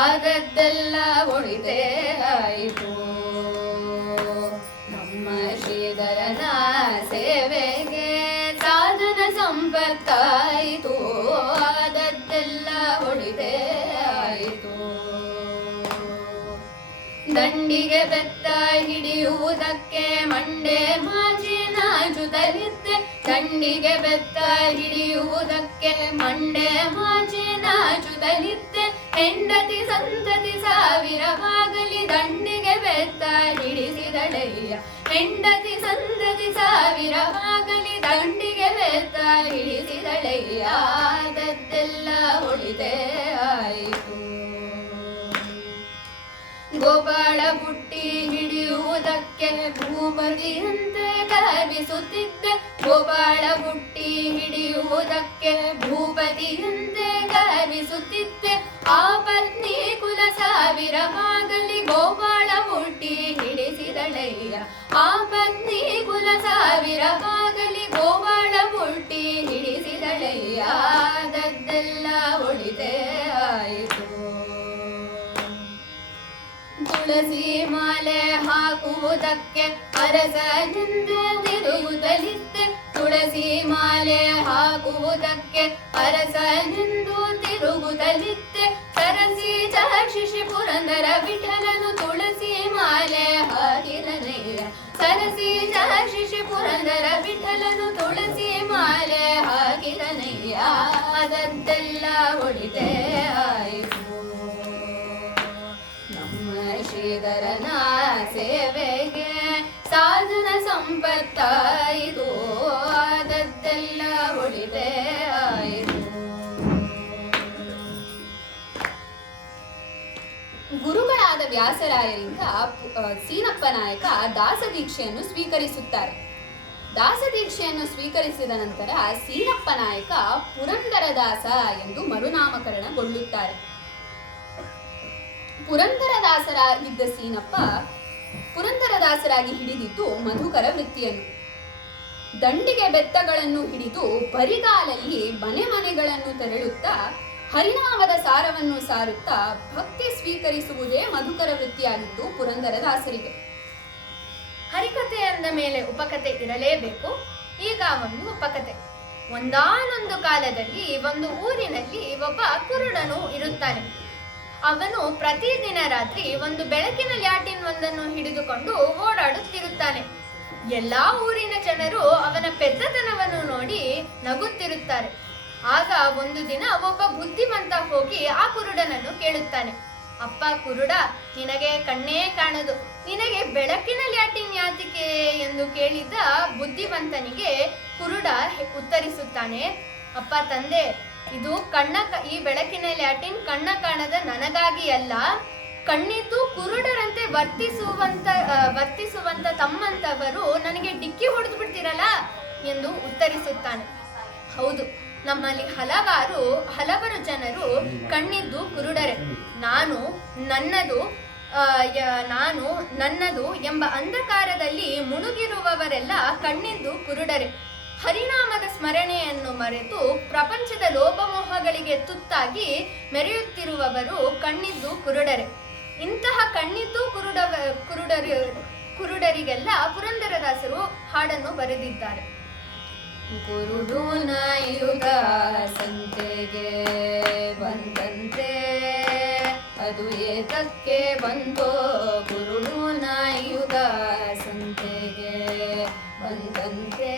ಆದದ್ದೆಲ್ಲ ಒಳಿತೇ ಆಯಿತು, ನಮ್ಮ ಶ್ರೀಧರನ ಸೇವೆಗೆ ಸಾಧನ ಸಂಪತ್ತಾಯಿತು, ಆದದ್ದೆಲ್ಲ ಒಳಿತೇ ಆಯಿತು. ದಂಡಿಗೆ ಬೆತ್ತ ಹಿಡಿಯುವುದಕ್ಕೆ ಮಂಡೆ ಮಾಜಿ ನಾಜುತ್ತಲಿದ್ದೆ, ದಂಡಿಗೆ ಬೆತ್ತ ಹಿಡಿಯುವುದಕ್ಕೆ ಮಂಡೆ ಮಾಜಿ ನಾಜುತ್ತಲಿದ್ದೆ, ಹೆಂಡತಿ ಸಂತತಿ ಸಾವಿರವಾಗಲಿ ದಂಡಿಗೆ ಬೆತ್ತ ಹಿಡಿಸಿದಳಯ್ಯ, ಹೆಂಡತಿ ಸಂತತಿ ಸಾವಿರವಾಗಲಿ ದಂಡಿಗೆ ಬೆತ್ತ ಹಿಡಿಸಿದಳಯ್ಯ, ಆದದ್ದೆಲ್ಲ ಒಳಿತೇ ಆಯಿತು. ಗೋಪಾಳ ಬುಟ್ಟಿ ಹಿಡಿಯುವುದಕ್ಕೆ ಭೂಪತಿಯಂತೆ ಗರ್ವಿಸುತ್ತಿದ್ದೆ, ಗೋಪಾಳ ಬುಟ್ಟಿ ಹಿಡಿಯುವುದಕ್ಕೆ ಭೂಪತಿಯಂತೆ ಗರ್ವಿಸುತ್ತಿದ್ದೆ, ಆ ಪತ್ನಿ ಕುಲ ಸಾವಿರವಾಗಲಿ ಗೋಪಾಳ ಬುಟ್ಟಿ ಹಿಡಿಸಿದಳಯ್ಯ, ಆ ಪತ್ನಿ ಕುಲ ಸಾವಿರವಾಗಲಿ ಗೋಪಾಳ ಬುಟ್ಟಿ ಹಿಡಿಸಿದಳಯ್ಯ, ಆದದ್ದೆಲ್ಲ ಒಳಿತೇ ಆಯಿತು. ತುಳಸಿ ಮಾಲೆ ಹಾಕುವುದಕ್ಕೆ ಅರಸನೆಂದು ತಿರುಗುತ್ತಲಿದ್ದೆ, ತುಳಸಿ ಮಾಲೆ ಹಾಕುವುದಕ್ಕೆ ಅರಸನೆಂದು ತಿರುಗುತ್ತಲಿದ್ದೆ, ಸರಸಿ ಚರ್ಚಿಸಿ ಪುರಂದರ ವಿಠಲನು ತುಳಸಿ ಮಾಲೆ ಹಾಕಿದನಯ್ಯ, ಸರಸಿ ಚರ್ಚಿಸಿ ಪುರಂದರ ವಿಠಲನು ತುಳಸಿ ಮಾಲೆ ಹಾಕಿದನಯ್ಯ, ಅದದ್ದೆಲ್ಲ ಒಳಿತೇ ಆಯಿತು. ಶ್ರೀಧರನ ಸೇವೆಗೆ ಸಾಧನ ಸಂಪತ್ತಾಯಿತು, ಆದದ್ದೆಲ್ಲ ಒಳಿತೇ ಆಯಿತು. ಗುರುಗಳಾದ ವ್ಯಾಸರಾಯರಿಂದ ಸೀನಪ್ಪ ನಾಯಕ ದಾಸ ದೀಕ್ಷೆಯನ್ನು ಸ್ವೀಕರಿಸುತ್ತಾರೆ. ದಾಸದೀಕ್ಷೆಯನ್ನು ಸ್ವೀಕರಿಸಿದ ನಂತರ ಸೀನಪ್ಪ ನಾಯಕ ಪುರಂದರದಾಸ ಎಂದು ಮರುನಾಮಕರಣಗೊಳ್ಳುತ್ತಾರೆ. ಪುರಂದರದಾಸರಾಗಿದ್ದ ಸೀನಪ್ಪ ಪುರಂದರದಾಸರಾಗಿ ಹಿಡಿದಿದ್ದು ಮಧುಕರ ವೃತ್ತಿಯನ್ನು. ದಂಡಿಗೆ ಬೆತ್ತಗಳನ್ನು ಹಿಡಿದು ಬರಿಗಾಲಲ್ಲಿ ಮನೆ ಮನೆಗಳನ್ನು ತೆರಳುತ್ತಾ ಹರಿನಾಮದ ಸಾರವನ್ನು ಸಾರುತ್ತಾ ಭಕ್ತಿ ಸ್ವೀಕರಿಸುವುದೇ ಮಧುಕರ ವೃತ್ತಿಯಾಗಿದ್ದು ಪುರಂದರದಾಸರಿಗೆ. ಹರಿಕತೆ ಅಂದ ಮೇಲೆ ಉಪಕತೆ ಇರಲೇಬೇಕು. ಈಗ ಒಂದು ಉಪಕತೆ. ಒಂದಾನೊಂದು ಕಾಲದಲ್ಲಿ ಒಂದು ಊರಿನಲ್ಲಿ ಒಬ್ಬ ಕುರುಡನು ಇರುತ್ತಾನೆ. ಅವನು ಪ್ರತಿದಿನ ರಾತ್ರಿ ಒಂದು ಬೆಳಕಿನ ಲ್ಯಾಟಿನ್ ಒಂದನ್ನು ಹಿಡಿದುಕೊಂಡು ಓಡಾಡುತ್ತಿರುತ್ತಾನೆ. ಎಲ್ಲಾ ಊರಿನ ಜನರು ಅವನ ಪೆದ್ದತನವನ್ನು ನೋಡಿ ನಗುತ್ತಿರುತ್ತಾರೆ. ಆಗ ಒಂದು ದಿನ ಒಬ್ಬ ಬುದ್ಧಿವಂತ ಹೋಗಿ ಆ ಕುರುಡನನ್ನು ಕೇಳುತ್ತಾನೆ, ಅಪ್ಪ ಕುರುಡ, ನಿನಗೆ ಕಣ್ಣೇ ಕಾಣದು, ನಿನಗೆ ಬೆಳಕಿನ ಲ್ಯಾಟಿನ್ ಯಾತಿಕೆ ಎಂದು ಕೇಳಿದ ಬುದ್ಧಿವಂತನಿಗೆ ಕುರುಡ ಉತ್ತರಿಸುತ್ತಾನೆ, ಅಪ್ಪ ತಂದೆ, ಇದು ಈ ಬೆಳಕಿನ ಲ್ಯಾಟಿನ್ ಕಣ್ಣ ಕಾಣದ ನನಗಾಗಿ ಅಲ್ಲ, ಕಣ್ಣಿದ್ದು ಕುರುಡರಂತೆ ವರ್ತಿಸುವಂತ ತಮ್ಮಂತವರು ನನಗೆ ಡಿಕ್ಕಿ ಹೊಡೆದು ಬಿಡ್ತಿರಲ್ಲ ಎಂದು ಉತ್ತರಿಸುತ್ತಾನೆ. ಹೌದು, ನಮ್ಮಲ್ಲಿ ಹಲವರು ಜನರು ಕಣ್ಣಿದ್ದು ಕುರುಡರೆ. ನನ್ನದು ಎಂಬ ಅಂಧಕಾರದಲ್ಲಿ ಮುಳುಗಿರುವವರೆಲ್ಲ ಕಣ್ಣಿದ್ದು ಕುರುಡರೆ. ಹರಿನಾಮದ ಸ್ಮರಣೆಯನ್ನು ಮರೆತು ಪ್ರಪಂಚದ ಲೋಭಮೋಹಗಳಿಗೆ ತುತ್ತಾಗಿ ಮೆರೆಯುತ್ತಿರುವವರು ಕಣ್ಣಿದ್ದು ಕುರುಡರೆ. ಇಂತಹ ಕಣ್ಣಿದ್ದು ಕುರುಡರಿಗೆಲ್ಲ ಪುರಂದರದಾಸರು ಹಾಡನ್ನು ಬರೆದಿದ್ದಾರೆ. ಕುರುಡು ನಾಯುಗ ಸಂತೆಗೆ ಬಂದಂತೆ ಅದು ಏತಕ್ಕೆ ಬಂತೋ, ಕುರುಡು ನಾಯುಗ ಸಂತೆಗೆ ಬಂದಂತೆ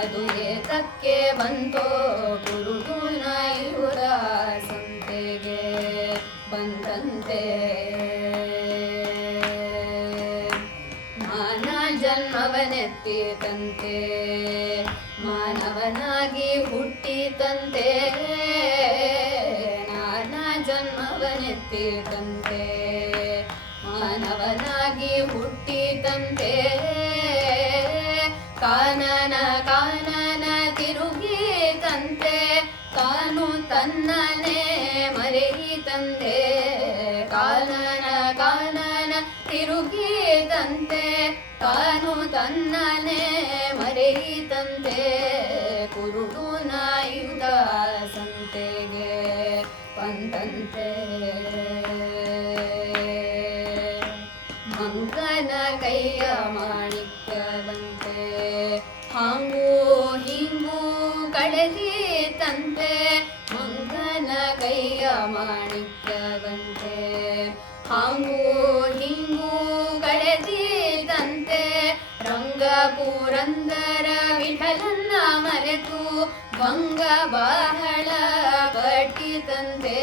ಅದು ಏತಕ್ಕೆ ಬಂತೋ, ಕುರುಡು ನಾಯುಗ ಸಂತೆಗೆ ಬಂದಂತೆ ನಾನಾ ಜನ್ಮವನೆತ್ತಿತಂತೆ, ಮಾನವನಾಗಿ ಹುಟ್ಟಿತಂತೆ, ನಾನಾ ಜನ್ಮವನೆತ್ತಿತಂತೆ, ಮಾನವನಾಗಿ ಹುಟ್ಟಿತಂತೆ, ಕಾನನ ತಿರುಗಿತಂತೆ, ತಾನು ತನ್ನನೇ ಮರೆಯಿತಂತೆ, ಕಾನನ ತಿರುಗಿತಂತೆ, ತಾನು ತನ್ನನೇ ಮರೆಯಿತಂತೆ, ಕುರುಡು ನಾಯುಧ ಸಂತೆಗೆ ಬಂದಂತೆ, ಮಂಗನ ಕೈಯ ಮಾಣಿಕ್ಯವಂತೆ, ಹಾಂಗೂ ಹಿಂಗೂ ಕಳೆದಿತಂತೆ, ಮಂಗನ ಕೈಯ ಮಾಣಿಕ್ಯವಂತೆ, ಹಾಂಗೂ ಹಿಂಗೂ ಕಳೆದಿದಂತೆ, ರಂಗ ಪುರಂದರ ವಿಠಲನ್ನ ಮರೆತು ಭಂಗ ಬಹಳ ಪಟ್ಟಿತಂತೆ,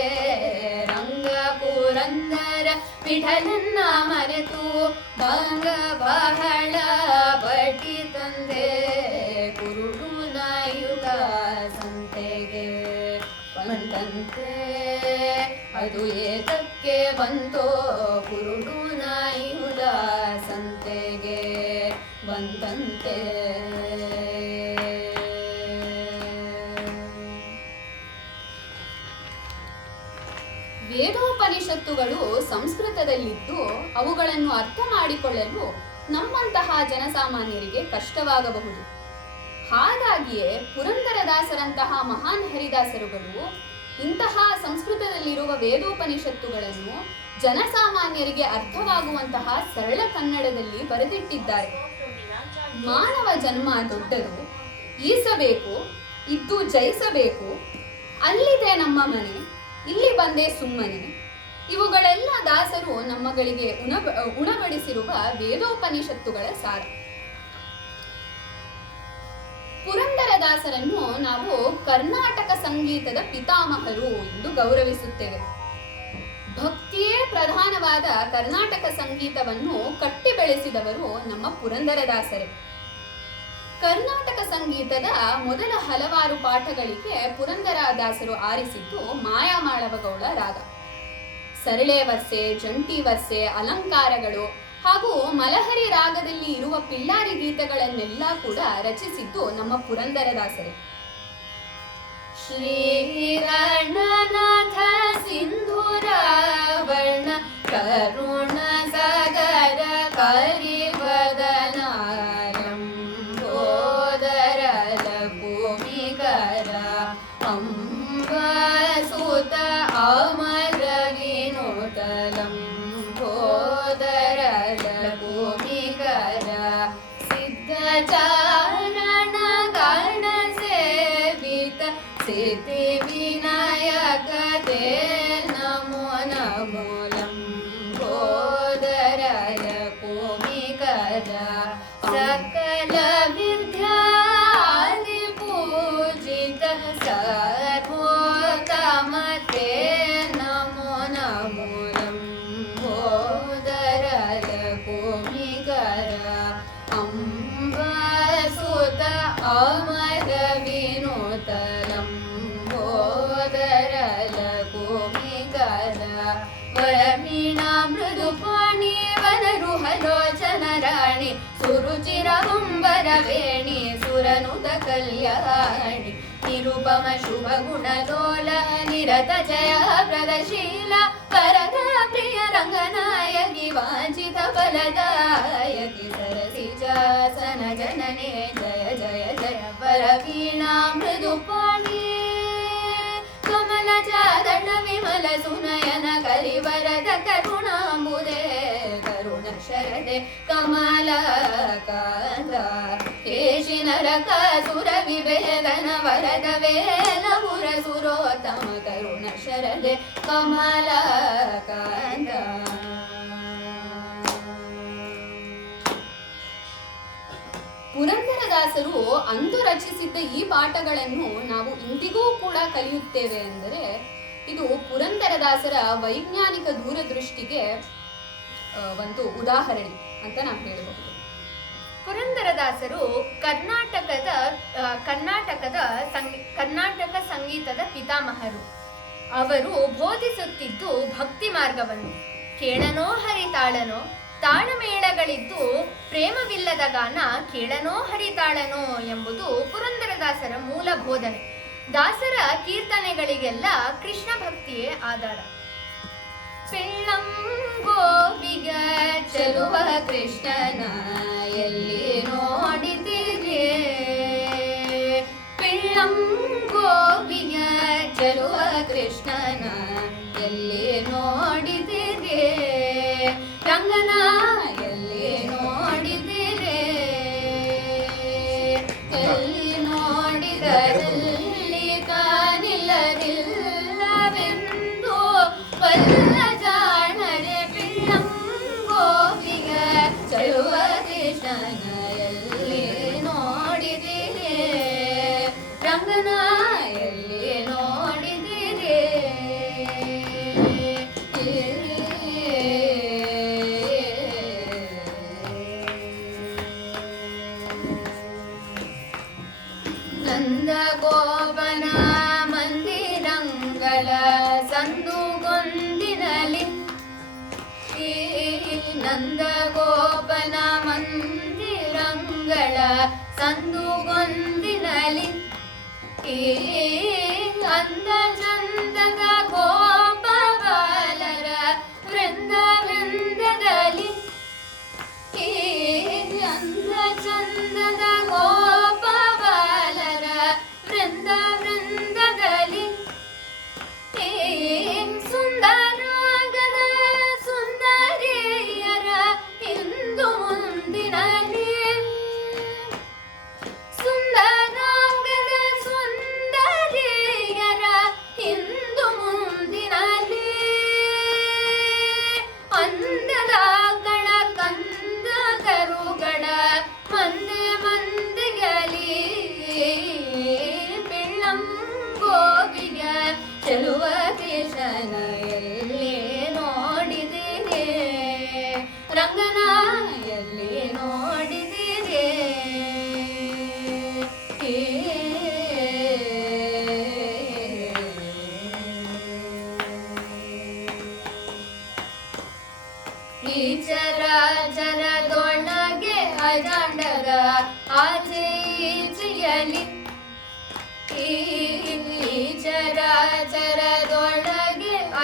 ರಂಗ ಪುರಂದರ ವಿಠಲನ್ನ ಮರೆತು ಭಂಗ ಬಹಳ ಪಟ್ಟಿತಂತೆ, ಕುರುಡು ನಾಯುಗ ಸಂತೆಗೆ ಬಂದಂತೆ ಅದು ಏತಕ್ಕೆ ಬಂತೋ, ಕುರುಡು ನಾಯುಗ ಸಂತೆಗೆ ಬಂದಂತೆ. ವೇದೋಪನಿಷತ್ತುಗಳು ಸಂಸ್ಕೃತದಲ್ಲಿದ್ದು ಅವುಗಳನ್ನು ಅರ್ಥ ಮಾಡಿಕೊಳ್ಳಲು ನಮ್ಮಂತಹ ಜನಸಾಮಾನ್ಯರಿಗೆ ಕಷ್ಟವಾಗಬಹುದು. ಹಾಗಾಗಿಯೇ ಪುರಂದರದಾಸರಂತಹ ಮಹಾನ್ ಹರಿದಾಸರುಗಳು ಇಂತಹ ಸಂಸ್ಕೃತದಲ್ಲಿರುವ ವೇದೋಪನಿಷತ್ತುಗಳನ್ನು ಜನಸಾಮಾನ್ಯರಿಗೆ ಅರ್ಥವಾಗುವಂತಹ ಸರಳ ಕನ್ನಡದಲ್ಲಿ ಬರೆದಿಟ್ಟಿದ್ದಾರೆ. ಮಾನವ ಜನ್ಮ ದೊಡ್ಡದು, ಈಸಬೇಕು, ಇದ್ದು ಜಯಿಸಬೇಕು, ಅಲ್ಲಿದೆ ನಮ್ಮ ಮನೆ, ಇಲ್ಲಿ ಬಂದೆ ಸುಮ್ಮನೆ, ಇವುಗಳೆಲ್ಲ ದಾಸರು ನಮ್ಮಗಳಿಗೆ ಉಣಬಡಿಸಿರುವ ವೇದೋಪನಿಷತ್ತುಗಳ ಸಾರ. ಪುರಂದರದಾಸರನ್ನು ನಾವು ಕರ್ನಾಟಕ ಸಂಗೀತದ ಪಿತಾಮಹರು ಎಂದು ಗೌರವಿಸುತ್ತೇವೆ. ಭಕ್ತಿಯೇ ಪ್ರಧಾನವಾದ ಕರ್ನಾಟಕ ಸಂಗೀತವನ್ನು ಕಟ್ಟಿ ಬೆಳೆಸಿದವರು ನಮ್ಮ ಪುರಂದರದಾಸರೇ. ಕರ್ನಾಟಕ ಸಂಗೀತದ ಮೊದಲ ಹಲವಾರು ಪಾಠಗಳಿಗೆ ಪುರಂದರದಾಸರು ಆರಿಸಿದ್ದು ಮಾಯಾಮಾಳವಗೌಳ ರಾಗ. ಸರಳೆ ವರ್ಸೆ, ಜಂಟಿ ವರ್ಸೆ, ಅಲಂಕಾರಗಳು ಹಾಗೂ ಮಲಹರಿ ರಾಗದಲ್ಲಿ ಇರುವ ಪಿಳ್ಳಾರಿ ಗೀತೆಗಳನ್ನೆಲ್ಲ ಕೂಡ ರಚಿಸಿದ್ದು ನಮ್ಮ ಪುರಂದರದಾಸರೇ. ಶ್ರೀಗಣನಾಥ ಸಿಂಧೂರ ವರ್ಣ ಕರುಣ ಸಾಗರ ಕರಿವದನ ಲಂಬೋದರ ಭೂಮಿಕರ ಅಂಬಸುತ ಅಮರ ವಿನೋದ ಲಂಬೋದರ ಭೂಮಿಕರ ಸಿದ್ಧಚಾರಣ ಗಣ ಸೇವಿತ ಸಿದ್ಧಿ ವಿನಾಯಕ ತೇ ನಮೋ ನಮೋ ಲಂಬೋದರ ಭೂಮಿಕರ ಸಕಲ ವಿದ್ಯಾದಿ ಪೂಜಿತ ಸರ್ವೋತ್ತಮ ತೇ ನಮೋ ನಮೋ ಲಂಬೋದರ ಭೂಮಿಕರ ಅಂಬಸುತ ಅಮರ ವಿನೋದ ಲಂಬೋದರ ಭೂಮಿಕರ ವರಮೀಣ ಮೃದುಪಾಣಿ ವನರುಹಲೋಚನ ರಾಣಿ ಸುರುಚಿರ ಹೊಂಬರ ವೇಣಿ ಸುರನುತ ಕಲ್ಯಾಣಿ ನಿರುಪಮ ಶುಭ ಗುಣದೋಲ ನಿರತ ಜಯ ಪ್ರದಶೀಲ ಪರದ ಪ್ರಿಯ ರಂಗನಾಯಕಿ ವಾಂಚಿತ ಫಲದಾಯಕಿ ಸರಸಿಜಾಸನ ಜನನೇ ಜಯ ಜಯ ಜಯ ವರವೀಣಾ ಮೃದುಪಾಣಿ ಕಮಲ ಜಾದಣ ವಿಮಲ ಸುನಯನ ಕಲಿವರದ ಕರುಣಾಂಬುದೇ ಕರುಣ ಶರದೆ ಕಮಲ ಕಾಂತ ಕೇಶಿ ನರಕ ಸುರ ವಿಭೇದನ ವರದ ವೇಲಪುರ ಸುರೋತ್ತಮ ಕರುಣ ಶರದೆ ಕಮಲ ಕಾಂತ. ಪುರಂದರದಾಸರು ಅಂದು ರಚಿಸಿದ್ದ ಈ ಪಾಠಗಳನ್ನು ನಾವು ಇಂದಿಗೂ ಕೂಡ ಕಲಿಯುತ್ತೇವೆ ಎಂದರೆ ಇದು ಪುರಂದರದಾಸರ ವೈಜ್ಞಾನಿಕ ದೂರದೃಷ್ಟಿಗೆ ಒಂದು ಉದಾಹರಣೆ ಅಂತ ನಾವು ಹೇಳಬಹುದು. ಪುರಂದರದಾಸರು ಕರ್ನಾಟಕ ಸಂಗೀತದ ಪಿತಾಮಹರು. ಅವರು ಬೋಧಿಸುತ್ತಿದ್ದು ಭಕ್ತಿ ಮಾರ್ಗವನ್ನು. ಕೇಳನೋ ಹರಿತಾಳನೋ ತಾಳಮೇಳಗಳಿದ್ದು ಪ್ರೇಮವಿಲ್ಲದ ಗಾನ ಕೇಳನೋ ಹರಿತಾಳನೋ ಎಂಬುದು ಪುರಂದರದಾಸರ ಮೂಲ ಬೋಧನೆ. ದಾಸರ ಕೀರ್ತನೆಗಳಿಗೆಲ್ಲ ಕೃಷ್ಣ ಭಕ್ತಿಯೇ ಆಧಾರ. ಗೋವಿಗ ಚೆಲುವ ಕೃಷ್ಣನ ಎಲ್ಲಿ ನೋಡಿದಿರಿ, ಗೋವಿಗ ಚೆಲುವ ಕೃಷ್ಣನ ಎಲ್ಲಿ ನೋಡಿದಿರಿ, ರಂಗನ ಎಲ್ಲಿ ನೋಡಿದಿರಿ, ಎಲ್ಲಿ ನೋಡಿದರಲ್ಲಿ ಕಾನಿಲ್ಲದಿಲ್ಲವೆಂದು ಬಲ್ಲ ಜಾಣರೆ ಗೋವಿಗ ಚೆಲುವ ಕೃಷ್ಣನ ಎಲ್ಲಿ ನೋಡಿದಿರಿ, ರಂಗನ ಎಲ್ಲಿ ನೋಡಿದಿರಿ. ನಂದ ಗೋಪನ ಮಂದಿರಂಗಳ ಸಂದುಗೊಂದಿನಲಿ, ನಂದ ಗೋಪನ ಮಂದಿರಂಗಳ ಸಂದುಗೊಂದಿನಲಿ, ಅಂದ ಚಂದದ ಗೋಪಬಾಲರ ವೃಂದ ವೃಂದದಲ್ಲಿ, ಅಂದ ಚಂದದ ಗೋಪಬಾಲರ ವೃಂದ ವೃಂದದಲ್ಲಿ, ಸುಂದರಾಗದ ಸುಂದರಿಯರ ಹಿಂದು ಮುಂದಿನಲಿ, ಸುಂದರಾಂಗದ ಸುಂದರಿಯರ ಹಿಂದು ಮುಂದಿನಲಿ, ಅಜಾಂಡದ ಆಚೆ ಈಚೆಯಲ್ಲಿ ಈ ಚರಾಚರದೊಳಗೆ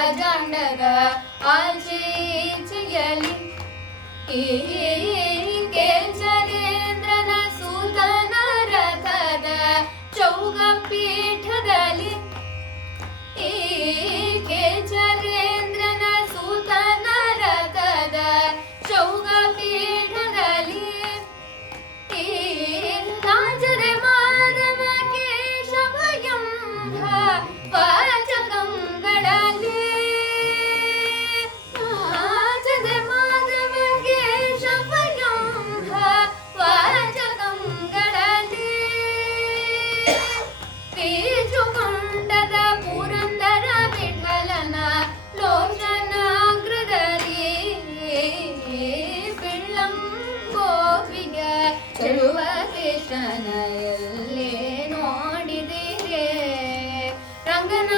ಅಜಾಂಡದ ಆಚೆ ಈಚೆಯಲ್ಲಿ ಈ ಕೇಚರೇಂದ್ರನ ಸೂತನ ರಥದ ಚೌಗಪೀಠದಲ್ಲಿ ಈ ಕೇಚರೇಂದ್ರನ ಸೂತನ ರಥದ ಚೌಗಪೀಠದಲ್ಲಿ ಈ ರಾಜರೆ ಮಾಧವ ಕೇಶವಯಂಧ ವಾಚಕಂಗಳಲ್ಲಿ ರಾಜರೆ ಮಾಧವ ಕೇಶವಯಂಧ ವಾಚಕಂಗಳಲ್ಲಿ ಪೀಚುಕೊಂಡದ ಪುರಂದರ ವಿಠಲನ ಲೋಚನಾಗ್ರದಲ್ಲಿ ಪಿಳ್ಳಂ ಗೋಪಿಗ ಚೆಲುವ ಕೃಷ್ಣನ ಎಲ್ಲೇ ನೋಡಿದಿರೇ ರಂಗನ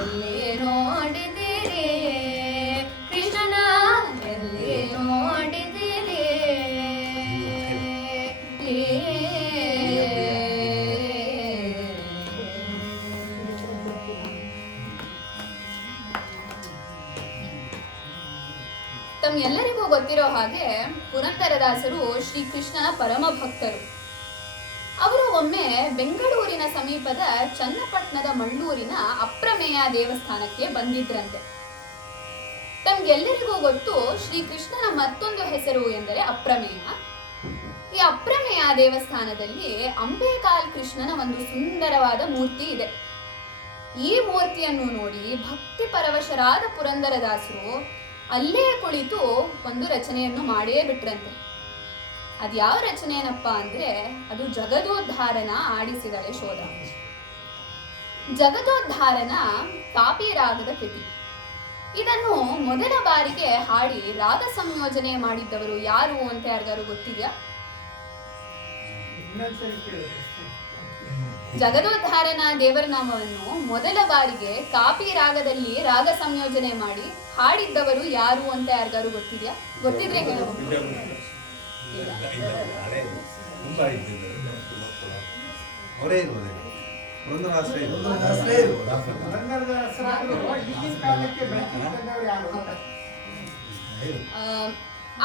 ಎಲ್ಲೇ ನೋಡಿದಿರೇ ಕೃಷ್ಣನ ಎಲ್ಲೇ ನೋಡಿದಿರೇ ತಮ್ಮೆಲ್ಲರಿಗೂ ಗೊತ್ತಿರೋ ಹಾಗೆ ಪುರಂದರದಾಸರು ಶ್ರೀಕೃಷ್ಣನ ಪರಮ ಭಕ್ತರು. ಅವರು ಒಮ್ಮೆ ಬೆಂಗಳೂರಿನ ಸಮೀಪದ ಚನ್ನಪಟ್ಟಣದ ಮಳ್ಳೂರಿನ ಅಪ್ರಮೇಯ ದೇವಸ್ಥಾನಕ್ಕೆ ಬಂದಿದ್ರಂತೆ. ತಮ್ಗೆಲ್ಲರಿಗೂ ಗೊತ್ತು, ಶ್ರೀಕೃಷ್ಣನ ಮತ್ತೊಂದು ಹೆಸರು ಎಂದರೆ ಅಪ್ರಮೇಯ. ಈ ಅಪ್ರಮೇಯ ದೇವಸ್ಥಾನದಲ್ಲಿ ಅಂಬೇಕಾಲ್ ಕೃಷ್ಣನ ಒಂದು ಸುಂದರವಾದ ಮೂರ್ತಿ ಇದೆ. ಈ ಮೂರ್ತಿಯನ್ನು ನೋಡಿ ಭಕ್ತಿ ಪರವಶರಾದ ಪುರಂದರದಾಸರು ಅಲ್ಲೇ ಕುಳಿತು ಒಂದು ರಚನೆಯನ್ನು ಮಾಡೇ ಬಿಟ್ರಂತೆ. ಅದ್ಯಾವ ರಚನೆ ಏನಪ್ಪಾ ಅಂದ್ರೆ ಅದು ಜಗದೋದ್ಧಾರನ ಆಡಿಸಿದಳೆ ಶೋಧ. ಜಗದೋದ್ಧಾರನ ಕಾಪಿ ರಾಗದ ಕೃತಿ. ಇದನ್ನು ಮೊದಲ ಬಾರಿಗೆ ಹಾಡಿ ರಾಗ ಸಂಯೋಜನೆ ಮಾಡಿದ್ದವರು ಯಾರು ಅಂತ ಯಾರಿಗಾರು ಗೊತ್ತಿದ್ಯಾ? ಜಗದೋದ್ಧಾರನ ದೇವರ ನಾಮವನ್ನು ಮೊದಲ ಬಾರಿಗೆ ಕಾಪಿ ರಾಗದಲ್ಲಿ ರಾಗ ಸಂಯೋಜನೆ ಮಾಡಿ ಹಾಡಿದ್ದವರು ಯಾರು ಅಂತ ಯಾರಿಗಾರು ಗೊತ್ತಿದ್ಯಾ? ಗೊತ್ತಿದ್ರೆ ಹೇಳಬಹುದು. ಅವರೇ ಇರ್ಬೋದು,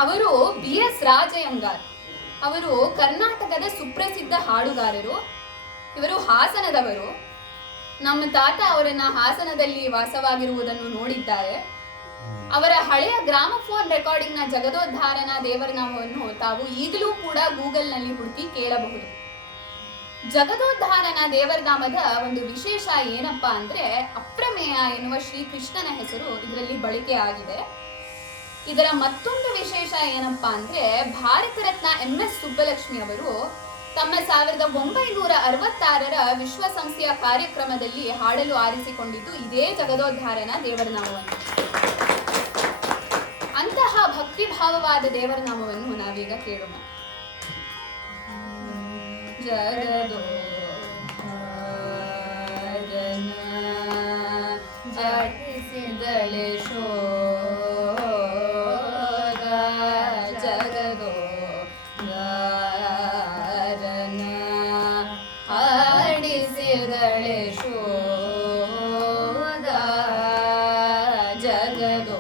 ಅವರು BS ರಾಜಯ್ಯಂಗಾರ್. ಅವರು ಕರ್ನಾಟಕದ ಸುಪ್ರಸಿದ್ಧ ಹಾಡುಗಾರರು. ಇವರು ಹಾಸನದವರು. ನಮ್ಮ ತಾತ ಅವರನ್ನ ಹಾಸನದಲ್ಲಿ ವಾಸವಾಗಿರುವುದನ್ನು ನೋಡಿದ್ದಾರೆ. ಅವರ ಹಳೆಯ ಗ್ರಾಮಫೋನ್ ರೆಕಾರ್ಡಿಂಗ್ ನ ಜಗದೋದ್ಧಾರನ ದೇವರನಾಮವನ್ನು ತಾವು ಈಗಲೂ ಕೂಡ ಗೂಗಲ್ನಲ್ಲಿ ಹುಡುಕಿ ಕೇಳಬಹುದು. ಜಗದೋದ್ಧಾರನ ದೇವರನಾಮದ ಒಂದು ವಿಶೇಷ ಏನಪ್ಪಾ ಅಂದ್ರೆ ಅಪ್ರಮೇಯ ಎನ್ನುವ ಶ್ರೀಕೃಷ್ಣನ ಹೆಸರು ಇದರಲ್ಲಿ ಬಳಕೆ ಆಗಿದೆ. ಇದರ ಮತ್ತೊಂದು ವಿಶೇಷ ಏನಪ್ಪಾ ಅಂದ್ರೆ ಭಾರತ ರತ್ನ MS ಸುಬ್ಬಲಕ್ಷ್ಮಿ ಅವರು ತಮ್ಮ 1966ರ ವಿಶ್ವಸಂಸ್ಥೆಯ ಕಾರ್ಯಕ್ರಮದಲ್ಲಿ ಹಾಡಲು ಆರಿಸಿಕೊಂಡಿದ್ದು ಇದೇ ಜಗದೋದ್ಧಾರನ ದೇವರನಾಮವನ್ನು. ಅಂತಹ ಭಕ್ತಿಭಾವವಾದ ದೇವರನಾಮವನ್ನು ನಾವೀಗ ಕೇಳೋಣ. ಜಗದೋದ್ಧಾರನ ಆಡಿಸಿದಳೆ ಶೋಧ, ಜಗದೋದ್ಧಾರನ ಆಡಿಸಿದಳೆ ಶೋಧ, ಜಗದೋದ್ಧಾರನ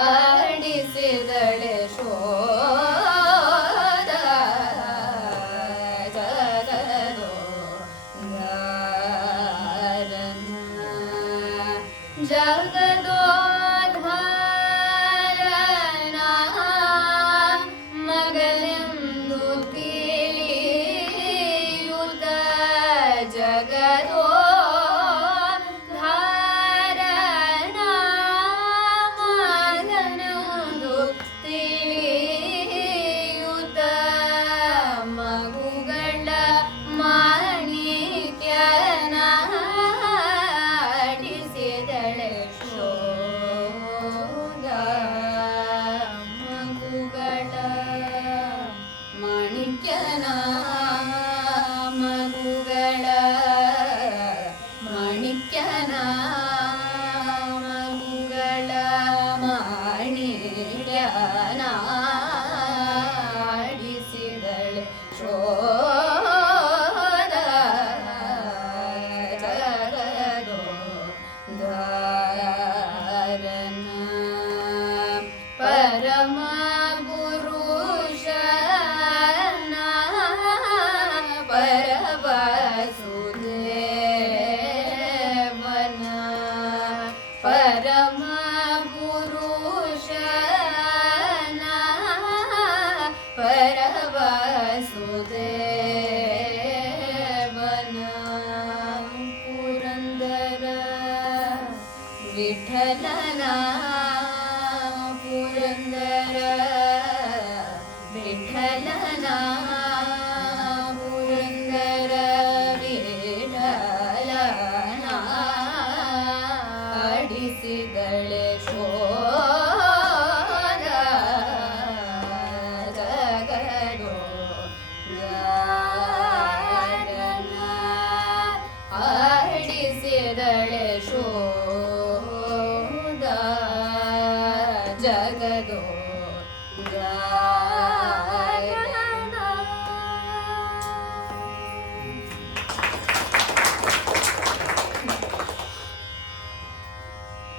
ಆಡಿಸಿದಳೆ ಶೋಧ, ಜಗದೋದ್ಧಾರನ ಜಗದೋದ್ಧಾರನ ಮಗನೆಂದು ತಿಳಿಯುತ್ತ ಜಗದೋದ್ಧಾರನ ಮಗನೆಂದು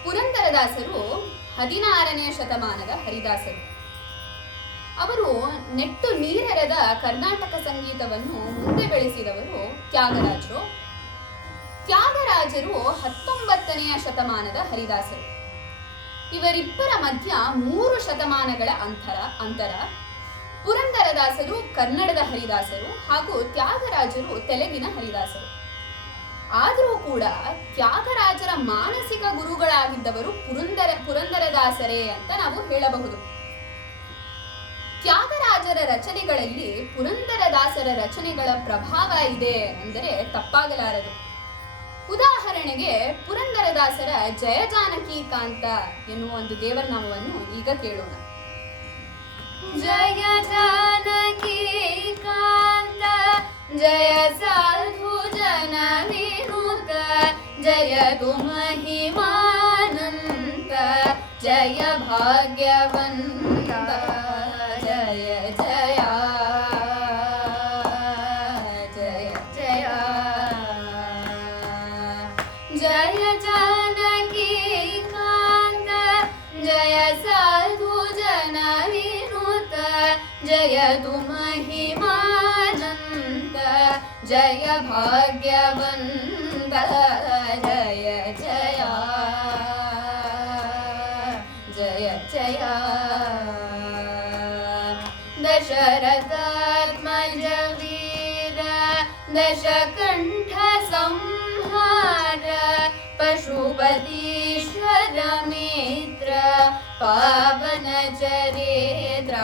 ಪುರಂದರದಾಸರು 16ನೇ ಶತಮಾನದ ಹರಿದಾಸರು. ಅವರು ನೆಟ್ಟು ನೀರೆರೆದ ಕರ್ನಾಟಕ ಸಂಗೀತವನ್ನು ಮುಂದೆ ಬೆಳೆಸಿದವರು ತ್ಯಾಗರಾಜರು. ತ್ಯಾಗರಾಜರು 19ನೇ ಶತಮಾನದ ಹರಿದಾಸರು. ಇವರಿಬ್ಬರ ಮಧ್ಯ 3 ಶತಮಾನಗಳ ಅಂತರ. ಪುರಂದರದಾಸರು ಕನ್ನಡದ ಹರಿದಾಸರು ಹಾಗೂ ತ್ಯಾಗರಾಜರು ತೆಲುಗಿನ ಹರಿದಾಸರು. ಆದರೂ ಕೂಡ ತ್ಯಾಗರಾಜರ ಮಾನಸಿಕ ಗುರುಗಳಾಗಿದ್ದವರು ಪುರಂದರದಾಸರೇ ಅಂತ ನಾವು ಹೇಳಬಹುದು. ತ್ಯಾಗರಾಜರ ರಚನೆಗಳಲ್ಲಿ ಪುರಂದರದಾಸರ ರಚನೆಗಳ ಪ್ರಭಾವ ಇದೆ ಅಂದರೆ ತಪ್ಪಾಗಲಾರದು. ಉದಾಹರಣೆಗೆ ಪುರಂದರದಾಸರ ಜಯ ಜಾನಕಿ ಕಾಂತ ಎನ್ನುವ ಒಂದು ದೇವರ ನಾಮವನ್ನು ಈಗ ಕೇಳೋಣ. ಜಯ ಜಾನಕಿ ಕಾಂತ ಜಯ ಸಾಧು ಜನ ವಿನುತ ಜಯದು ಮಹಿಮಾನಂತ ಜಯ ಭಾಗ್ಯವಂತ ಜಯ ಜಯ ಜಯ ಜಯ ಜಯ ಜಾನಕಿ ಕಾಂತ ಜಯ ಸಾಧು ಜನ ವಿನುತ ಜಯದು ಮಹಿಮಾನಂತ ಜಯ ಭಾಗ್ಯವಂತ ಜಯ ಜಯ ಜಯ ಜಯ ದಶರಥಾತ್ಮಜ ವೀರ ದಶಕಂಠ ಸಂಹಾರ ಪಶುಪತೀಶ್ವರ ಮಿತ್ರ ಪಾವನ ಚರಿತ್ರ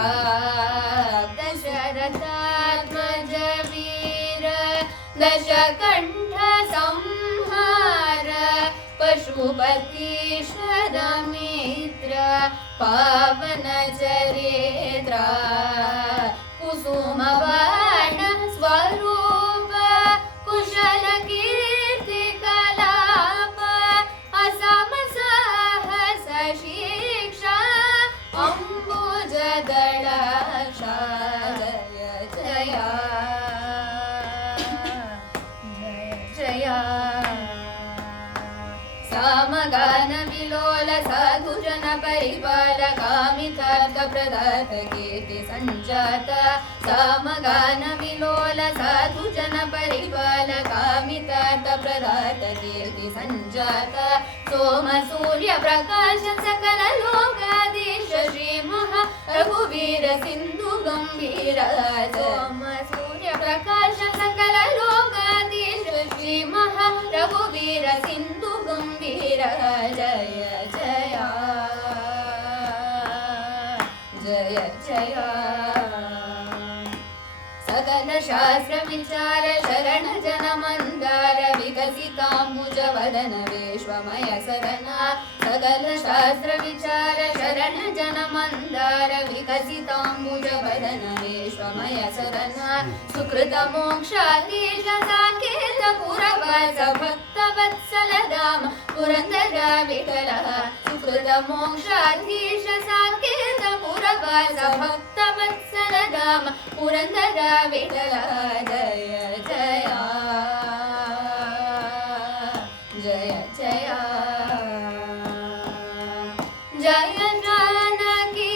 ದಶರಥಾತ್ಮಜ ವೀರ ದಶಕಂಠ ಸಂಹಾರ ಪಶುಪತೀಶ್ವರ ಮಿತ್ರ ಪಾವನ ಚರಿತ್ರ ಕುಸುಮ ಬಾಣ ಸ್ವರೂಪ ಕುಶಲ ಕೀರ್ತಿ ಕಲಾಪ ಅಸಮ ಸಾಹಸ ಶಿಕ್ಷಾ ಅಂಬುಜ ದಳಾಕ್ಷ ಜಯ ಜಯ ಜಯ ಜಯ ಸಾಮಗಾನ ವಿಲೋಲ ಸಾಧು ಜನ ಪರಿಪಾಲ ಕಾಮಿತಾರ್ಥ ಪ್ರದಾತ ಕೀರ್ತಿ ಸಂಜಾತ ಸಾಮಗಾನ ವಿಲೋಲ ಸಾಧು ಜನ ಪರಿಪಾಲ ಕಾಮಿತಾರ್ಥ ಪ್ರದಾತ ಕೀರ್ತಿ ಸಂಜಾತ ಸೋಮ ಸೂರ್ಯ ಪ್ರಕಾಶ ಸಕಲ ಲೋಕಾಧೀಶ ಶ್ರೀ ಮಹಾ ರಘುವೀರ ಸಿಂಧು ಗಂಭೀರ ಸೋಮ ಸೂರ್ಯ ಪ್ರಕಾಶ ಸಕಲ ಲೋಕಾಧೀಶ ಶ್ರೀ ಮಹಾ ರಘುವೀರ ಸಿಂಧು ಗಂಭೀರ ಜಯ ಜಯ ಜಯ ಜಯ ಸಕಲ ಶಾಸ್ತ್ರ ವಿಚಾರ ಶರಣ ಜನ ಮಂದಾರ ವಿಕಸಿತಾಂಬುಜ ವದನ ವಿಶ್ವಮಯ ಸದನ ಸಕಲ ಶಾಸ್ತ್ರ ವಿಚಾರ ಶರಣ ಜನ ಮಂದಾರ ವಿಕಸಿತಾಂಬುಜ ವದನ ವಿಶ್ವಮಯ ಸದನ ಸುಕೃತ ಮೋಕ್ಷಾಧೀಶ ಸಾಕೇತ ಪುರವಾಸ ಭಕ್ತ ವತ್ಸಲ ಧಾಮ ಪುರಂದರ ವಿಠಲ ಸುಕೃತ ಮೋಕ್ಷಾಧೀಶ ಸಾಕೇತ ಪುರವಾಸ ಭಕ್ತ ವತ್ಸಲ ಧಾಮ ಪುರಂದರ ವಿಠಲ ಜಯ ಜಯ ಜಯ ಜಯ ಜಯ ಜಾನಕಿ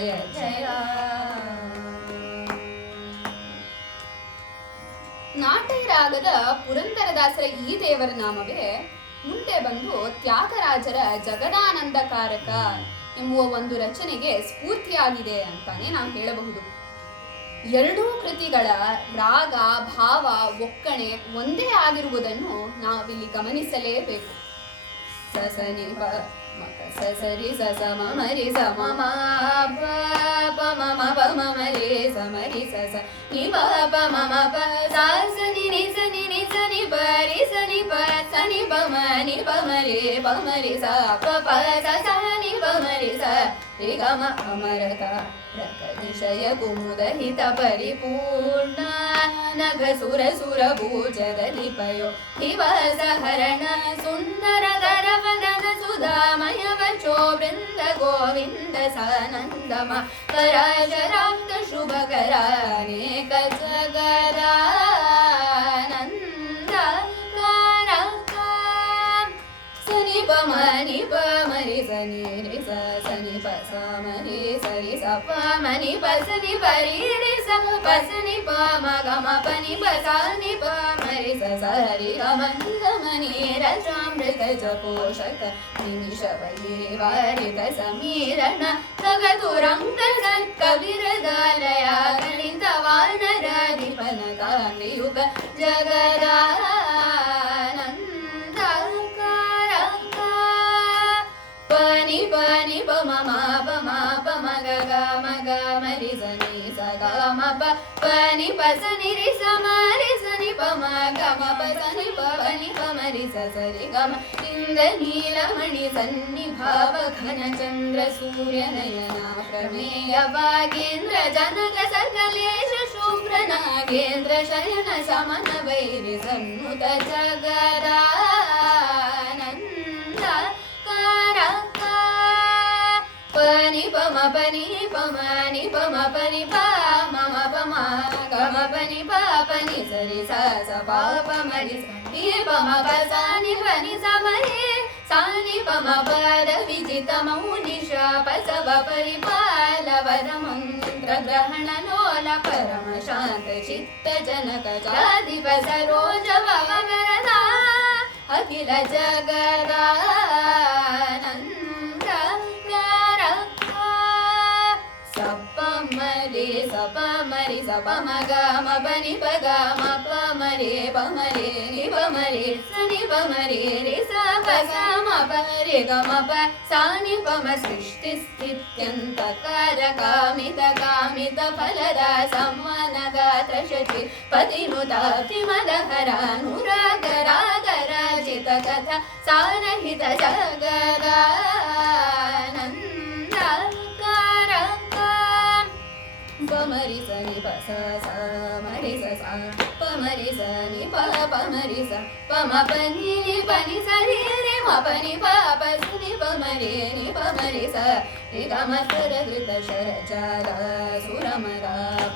ಜಯ ಜಯ. ನಾಟ್ಯ ರಾಗದ ಪುರಂದರದಾಸರ ಈ ದೇವರ ನಾಮವೇ ಮುಂದೆ ಬಂದು ತ್ಯಾಗರಾಜರ ಜಗದಾನಂದಕಾರಕ ಎಂಬುವ ಒಂದು ರಚನೆಗೆ ಸ್ಫೂರ್ತಿಯಾಗಿದೆ ಅಂತಾನೆ ನಾವು ಹೇಳಬಹುದು. ಎರಡೂ ಕೃತಿಗಳ ರಾಗ, ಭಾವ, ಒಕ್ಕಣೆ ಒಂದೇ ಆಗಿರುವುದನ್ನು ನಾವಿಲ್ಲಿ ಗಮನಿಸಲೇಬೇಕು. ಸಸನಿ ಪ ಮಕ ಸಸರಿ ಸಸ ಮಮರಿ ಸ ಮಮ ಪ ಪ ಮಮ ಪ ಮಮರಿ ಸ ಮರಿ ಸಸ ನಿ ಪ ಪ ಮಮ ಪ ಸ ನಿ ನಿ ಸ ನಿ ನಿ ಸ ನಿ ಪ ರಿ ಸ ನಿ ಪ ಸ ನಿ ಪ ಮ ನಿ ಪ ಮರಿ ಸ ಪ ಪ ಸ ಸ ನಿ ಪ ಮರಿ ಸ ರಿ ಗ ಮ ಅಮರತ ಪ್ರಕಟಿಶಯ ಕುಮುದಹಿತ ಪರಿಪೂರ್ಣ ನಗ ಸುರ ಸುರ ಭೂಜದಲ್ಲಿ ಪಯೋ ದಿವಸ ಹರಣ ಸುಂದರ ದರವದನ ಸುಧಾಮಯ ವಚೋ ಬೃಂದ ಗೋವಿಂದ ಸಾನಂದಮ ಕರಾಶರಾಬ್ದ ಶುಭಕರ ಅನೇಕ ಜಗದಾನಂದ ಕಾರಕ ಸನಿ ಪ ಮನಿ ಪ ಮರಿ ಸನಿ ರಿ ಸ ಸನಿ ಪ ಸ ಮರಿ ಸರಿ ಸ ಪ ಮನಿ ಪ ಸನಿ ಪರಿ ರಿ ಸ ಪ ಸನಿ ಪ ಮ ಗ ಮ ಪ ನಿ ಪ ಸ ನಿ ಪ ಮರಿ ಸ ಸ ರಿ ಗ ಮ ನಿ ಗ ಮ ನಿ ರ ಚಾಮೃತ ಜಪೋಷಕ ನಿಮಿಷ ವೈರಿ ವಾರಿಕ ಸಮೀರಣ ಸಗತು ರಂಗ ಕವಿರದಾಲಯ ಗಣಿತ ವಾನರಾಧಿಪನ ಕಾಂಗ್ರಿಯುಗ ಜಗದಾನಂದ ಪನಿ ಪನಿ ಪ ಮಮ ಪ ಮ ಪ ಮ ಗ ಗ ಮ ಗ ಮ ರಿ ಸ ನಿ ಸ ಗ ಮ ಪ ಪನಿ ಪ ಸ ನಿ ರಿ ಸ ಮ ರಿ ಸ ನಿ ಪ ಮ ಗ ಮ ಪ ಸ ನಿ ಪ ಪ ನಿ ಪ ಮ ರಿ ಸ ಸ ರಿ ಗ ಮ ಇಂದ ನೀಲಮಣಿ ಸನ್ನಿಭಾವ ಘನ ಚಂದ್ರ ಸೂರ್ಯ ನಯನ ಪ್ರಮೇಯ ಭಾಗೇಂದ್ರ ಜನಕ ಸಕಲೇಶ ಶುಭ್ರ ನಾಗೇಂದ್ರ ಶಯನ ಶಮನ ವೈರಿ ಸನ್ನುತ ಜಗದಾನಂದ ಪನಿ ಪ ಮ ಪನಿ ಪ ಮನಿ ಪ ಮ ಪನಿ ಪ ಮಮ ಪ ಮ ಗ ಮ ಪನಿ ಪ ಪನಿ ಸರಿ ಸ ಸ ಪ ಪ ಮರಿ ಸ ಈ ಪ ಮ ಪ ಸ ನಿ ಪ ನಿ ಸ ಮರಿ ಸ ನಿ ಪ ಮ ಪದ ವಿಜಿತ ಮೌನಿಶ ಪಸವ ಪರಿಪಾಲ ವರ ಮಂತ್ರ ಗ್ರಹಣ ಲೋಲ ಪರಮ ಶಾಂತ ಚಿತ್ತ ಜನಕ ಜಾಧಿಪ ಸರೋಜ ವರದ ಅಖಿಲ ಜಗದಾನಂದ ಮರಿ ಸಪ ಮರಿ ಸಪ ಮಗ ಮ ಬನಿ ಪಗ ಮ ಪ ಮರಿ ಪ ಮರಿ ನಿ ಪ ಮರಿ ಸ ನಿ ಪ ಮರಿ ರಿ ಸ ಪ ಸ ಮ ಪ ರಿ ಗ ಮ ಪ ಸ ನಿ ಪ ಮ ಸೃಷ್ಟಿ ಸ್ಥಿತ್ಯಂತ ಕಾರ ಕಾಮಿತ ಕಾಮಿತ ಫಲದ ಸಮ್ಮನ ಗಾತ್ರ ಶಚಿ ಪತಿನುತ ಮದಹರ ಅನುರಾಗ ರಾಗ ರಾಜಿತ ಕಥಾ ಸಾರಹಿತ ಜಗದಾನಂದ ಪಮರಿ ಸ ನಿ ಪ ಸ ಸ ಮರಿ ಸ ಸ ಪಮರಿ ಸ ನಿ ಪ ಪಮರಿ ಸ ಪ ಮ ಪ ನಿ ನಿ ಪ ನಿ ಸ ರಿ ರಿ ಮ ಪ ನಿ ಪ ಪ ಸ ನಿ ಪ ಮರಿ ನಿ ಪ ಮರಿ ಸ ರಿ ಗ ಮ ಸರ ಧೃತ ಶರ ಚಾರ ಸುರ ಮರ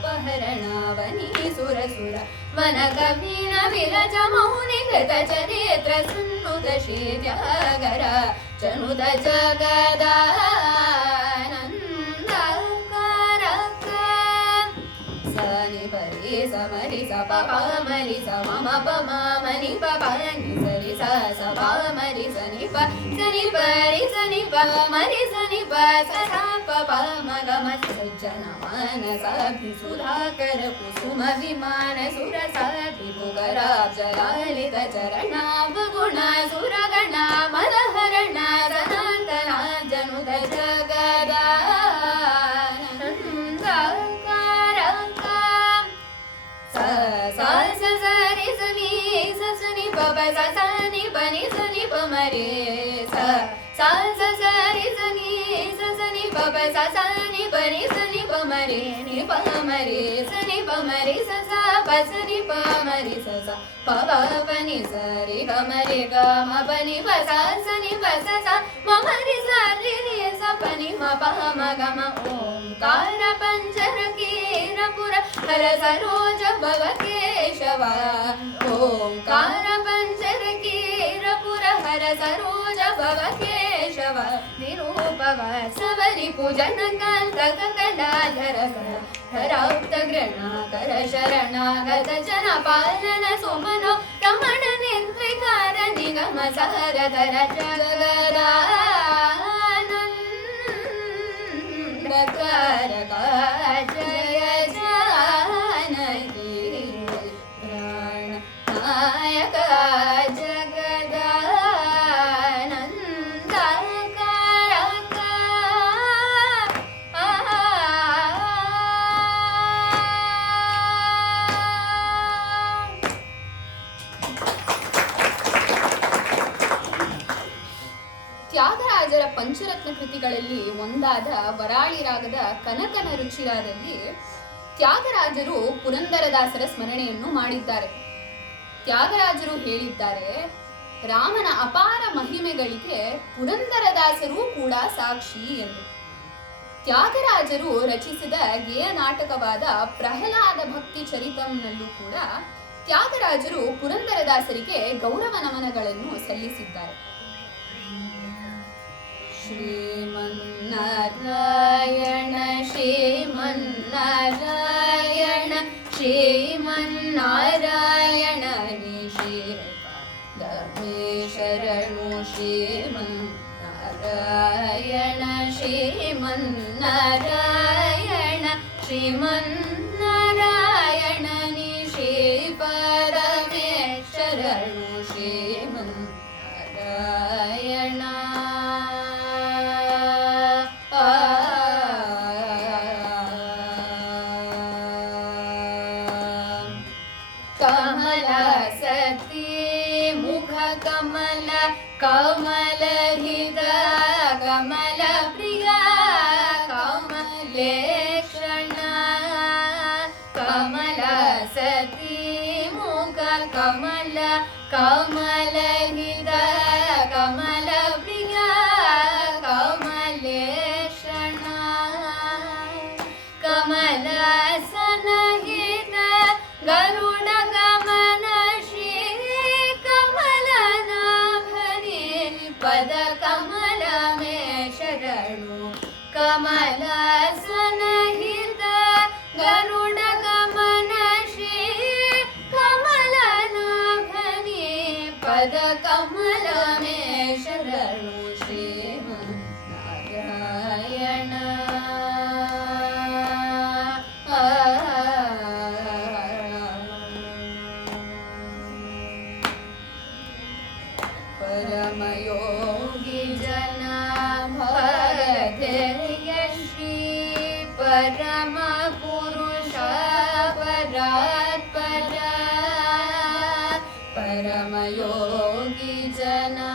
ಪಹರಣ ವನಿ ಸುರ ಸುರ ವನ ಕವಿನ ವಿರಜ ಮೌನಿ ಕೃತ ಚರಿತ್ರ ಸುನ್ನುತ ಶ್ರೀ ತ್ಯಾಗರ ಚನುತ ಜಗದಾನಂದ ಸನಿ ಪರಿ ಸ ಮರಿ ಸ ಪ ಪ ಮರಿ ಸ ಮಮ ಪ ಮ ಮನಿ ಪ ಪ ನಿ ಸರಿ ಸ ಸ ಪ ಮರಿ ಸ ನಿ ಪ ಸ ನಿ ಪರಿ ಸ ನಿ ಪ ಮರಿ ಸ ನಿ ಪ ಸ ಸ ಪ ಪ ಮ ಗ ಮ ಸಜ್ಜನ ಮಾನಸ ಸುಧಾಕರ ಕುಸುಮ ವಿಮಾನ ಸುರ ಸಾಧಿ ಭುಗರಾಬ್ಜ ಲಾಲಿತ ಚರಣ ಗುಣ ಸುರಗಣ ಮದಹರಣ ಸನಾತನ ಜನುತ ಜಗದಾನಂದ ಸ ಸ ಸ ರಿ ಸ ನಿ ಸ ಸ ನಿ ಪ ಪ ಸ ಸ ನಿ ಪ ನಿ ಸ ನಿ ಪ ಮ ರೆ ಸ ಸ ಸ ಸ ರಿ ಸ ನಿ ಸ ಸ ನಿ ಪ ಪ ಸ ಸ ನಿ ಪ ನಿ ಸ ನಿ ಪ ಮ ರೆ ನಿ ಪ ಮ ರೆ ಸ ನಿ ಪ ಮ ರೆ ಸ ಸ ಪ ಸ ನಿ ಪ ಮ ರೆ ಸ ಸ ಪ ಪ ಪ ನಿ ಸ ರಿ ಗ ಮ ರೆ ಗ ಮ ಪ ನಿ ಪ ಸ ಸ ನಿ ಪ ಸ ಸ ಮ ಮ ರಿ ಸ ರಿ ರಿ ಸ ಪ ನಿ ಮ ಪ ಮ ಗ ಮ ಓಂಕಾರ ಪಂಚರ ಕೀರ ಪುರ ಹರ ಸರೋಜ ಭವ ಕೇಶವ ಓಂಕಾರ ಪಂಚರ ಕೀರ ಪುರ ಹರ ಸರೋಜ ಭವ ಕೇಶವ ನಿರೂಪವ ಸವರಿ ಪೂಜನ ಕಾಂತಕ ಕಲಾಧರ ಹರಾಪ್ತ ಗೃಣಾಕರ ಶರಣಾಗತ ಜನ ಪಾಲನ ಸುಮನೋ ರಮಣ ನಿರ್ವಿಕಾರ ನಿಗಮ ಸಹರಧರ ಜಗದಾನಂದಕಾರಕ ಜಯ ಜಾನಕಿ ಪ್ರಾಣನಾಯಕ ಜಗದಾನಂದಕಾರಕ ತ್ಯಾಗರಾಜರ ಪಂಚರತ್ನ ಕೃತಿಗಳಲ್ಲಿ ಒಂದಾದ ವರಾಳಿ ರಾಗದ ಕನಕನ ರುಚಿರಾದಲ್ಲಿ ತ್ಯಾಗರಾಜರು ಪುರಂದರದಾಸರ ಸ್ಮರಣೆಯನ್ನು ಮಾಡಿದ್ದಾರೆ. ತ್ಯಾಗರಾಜರು ಹೇಳಿದ್ದಾರೆ, ರಾಮನ ಅಪಾರ ಮಹಿಮೆಗಳಿಗೆ ಪುರಂದರದಾಸರೂ ಕೂಡ ಸಾಕ್ಷಿ ಎಂದು. ತ್ಯಾಗರಾಜರು ರಚಿಸಿದ ಗೇಯ ನಾಟಕವಾದ ಪ್ರಹ್ಲಾದ ಭಕ್ತಿ ಚರಿತಂನಲ್ಲೂ ಕೂಡ ತ್ಯಾಗರಾಜರು ಪುರಂದರದಾಸರಿಗೆ ಗೌರವ ನಮನಗಳನ್ನು ಸಲ್ಲಿಸಿದ್ದಾರೆ. ಶ್ರೀಮನ್ನಾರಾಯಣ ಶ್ರೀಮನ್ನಾರಾಯಣ ಶ್ರೀಮನ್ನಾರಾಯಣ ನಿಶೇಪದಮೇ ಶರಣು ಶ್ರೀಮನ್ನಾರಾಯಣ ಶ್ರೀಮನ್ನಾರಾಯಣ ಶ್ರೀಮನ್ನಾರಾಯಣ ನಿಶೇಪದಮೇ ಶರಣು ಶ್ರೀಮನ್ನಾರಾಯಣ ಕಮಲ ಸತಿ ಮುಖ ಕಮಲ ಕಮಲ ಹಿತ ಕಮಲ ಪ್ರಿಯ ಕಮಲೇಕ್ಷಣ ಕಮಲ ಸತಿ ಮುಖ ಕಮಲ ಕಮಲ ಹಿತ ಕಮಲ ಪ್ರಿಯ ಕಮಲೇಕ್ಷಣ ಕಮಲ ಸನಹಿತ ಗರುಡ ಗಮನ ಶ್ರೀ ಕಮಲನಾಭನೇ ಪದ ಕಮಲ ಮೇ ಶರಣು ಕಮಲ ಸನಹಿತ ಗರುಡ ಗಮನ ಶ್ರೀ ಕಮಲನಾಭನೇ ಪದ ಕಮಲ ಮೇ ಶರಣು ಶ್ರೀಮನ್ನಾರಾಯಣ परमयोगी जना भगधेय श्री परम पुरुष परात्परा परमयोगी जना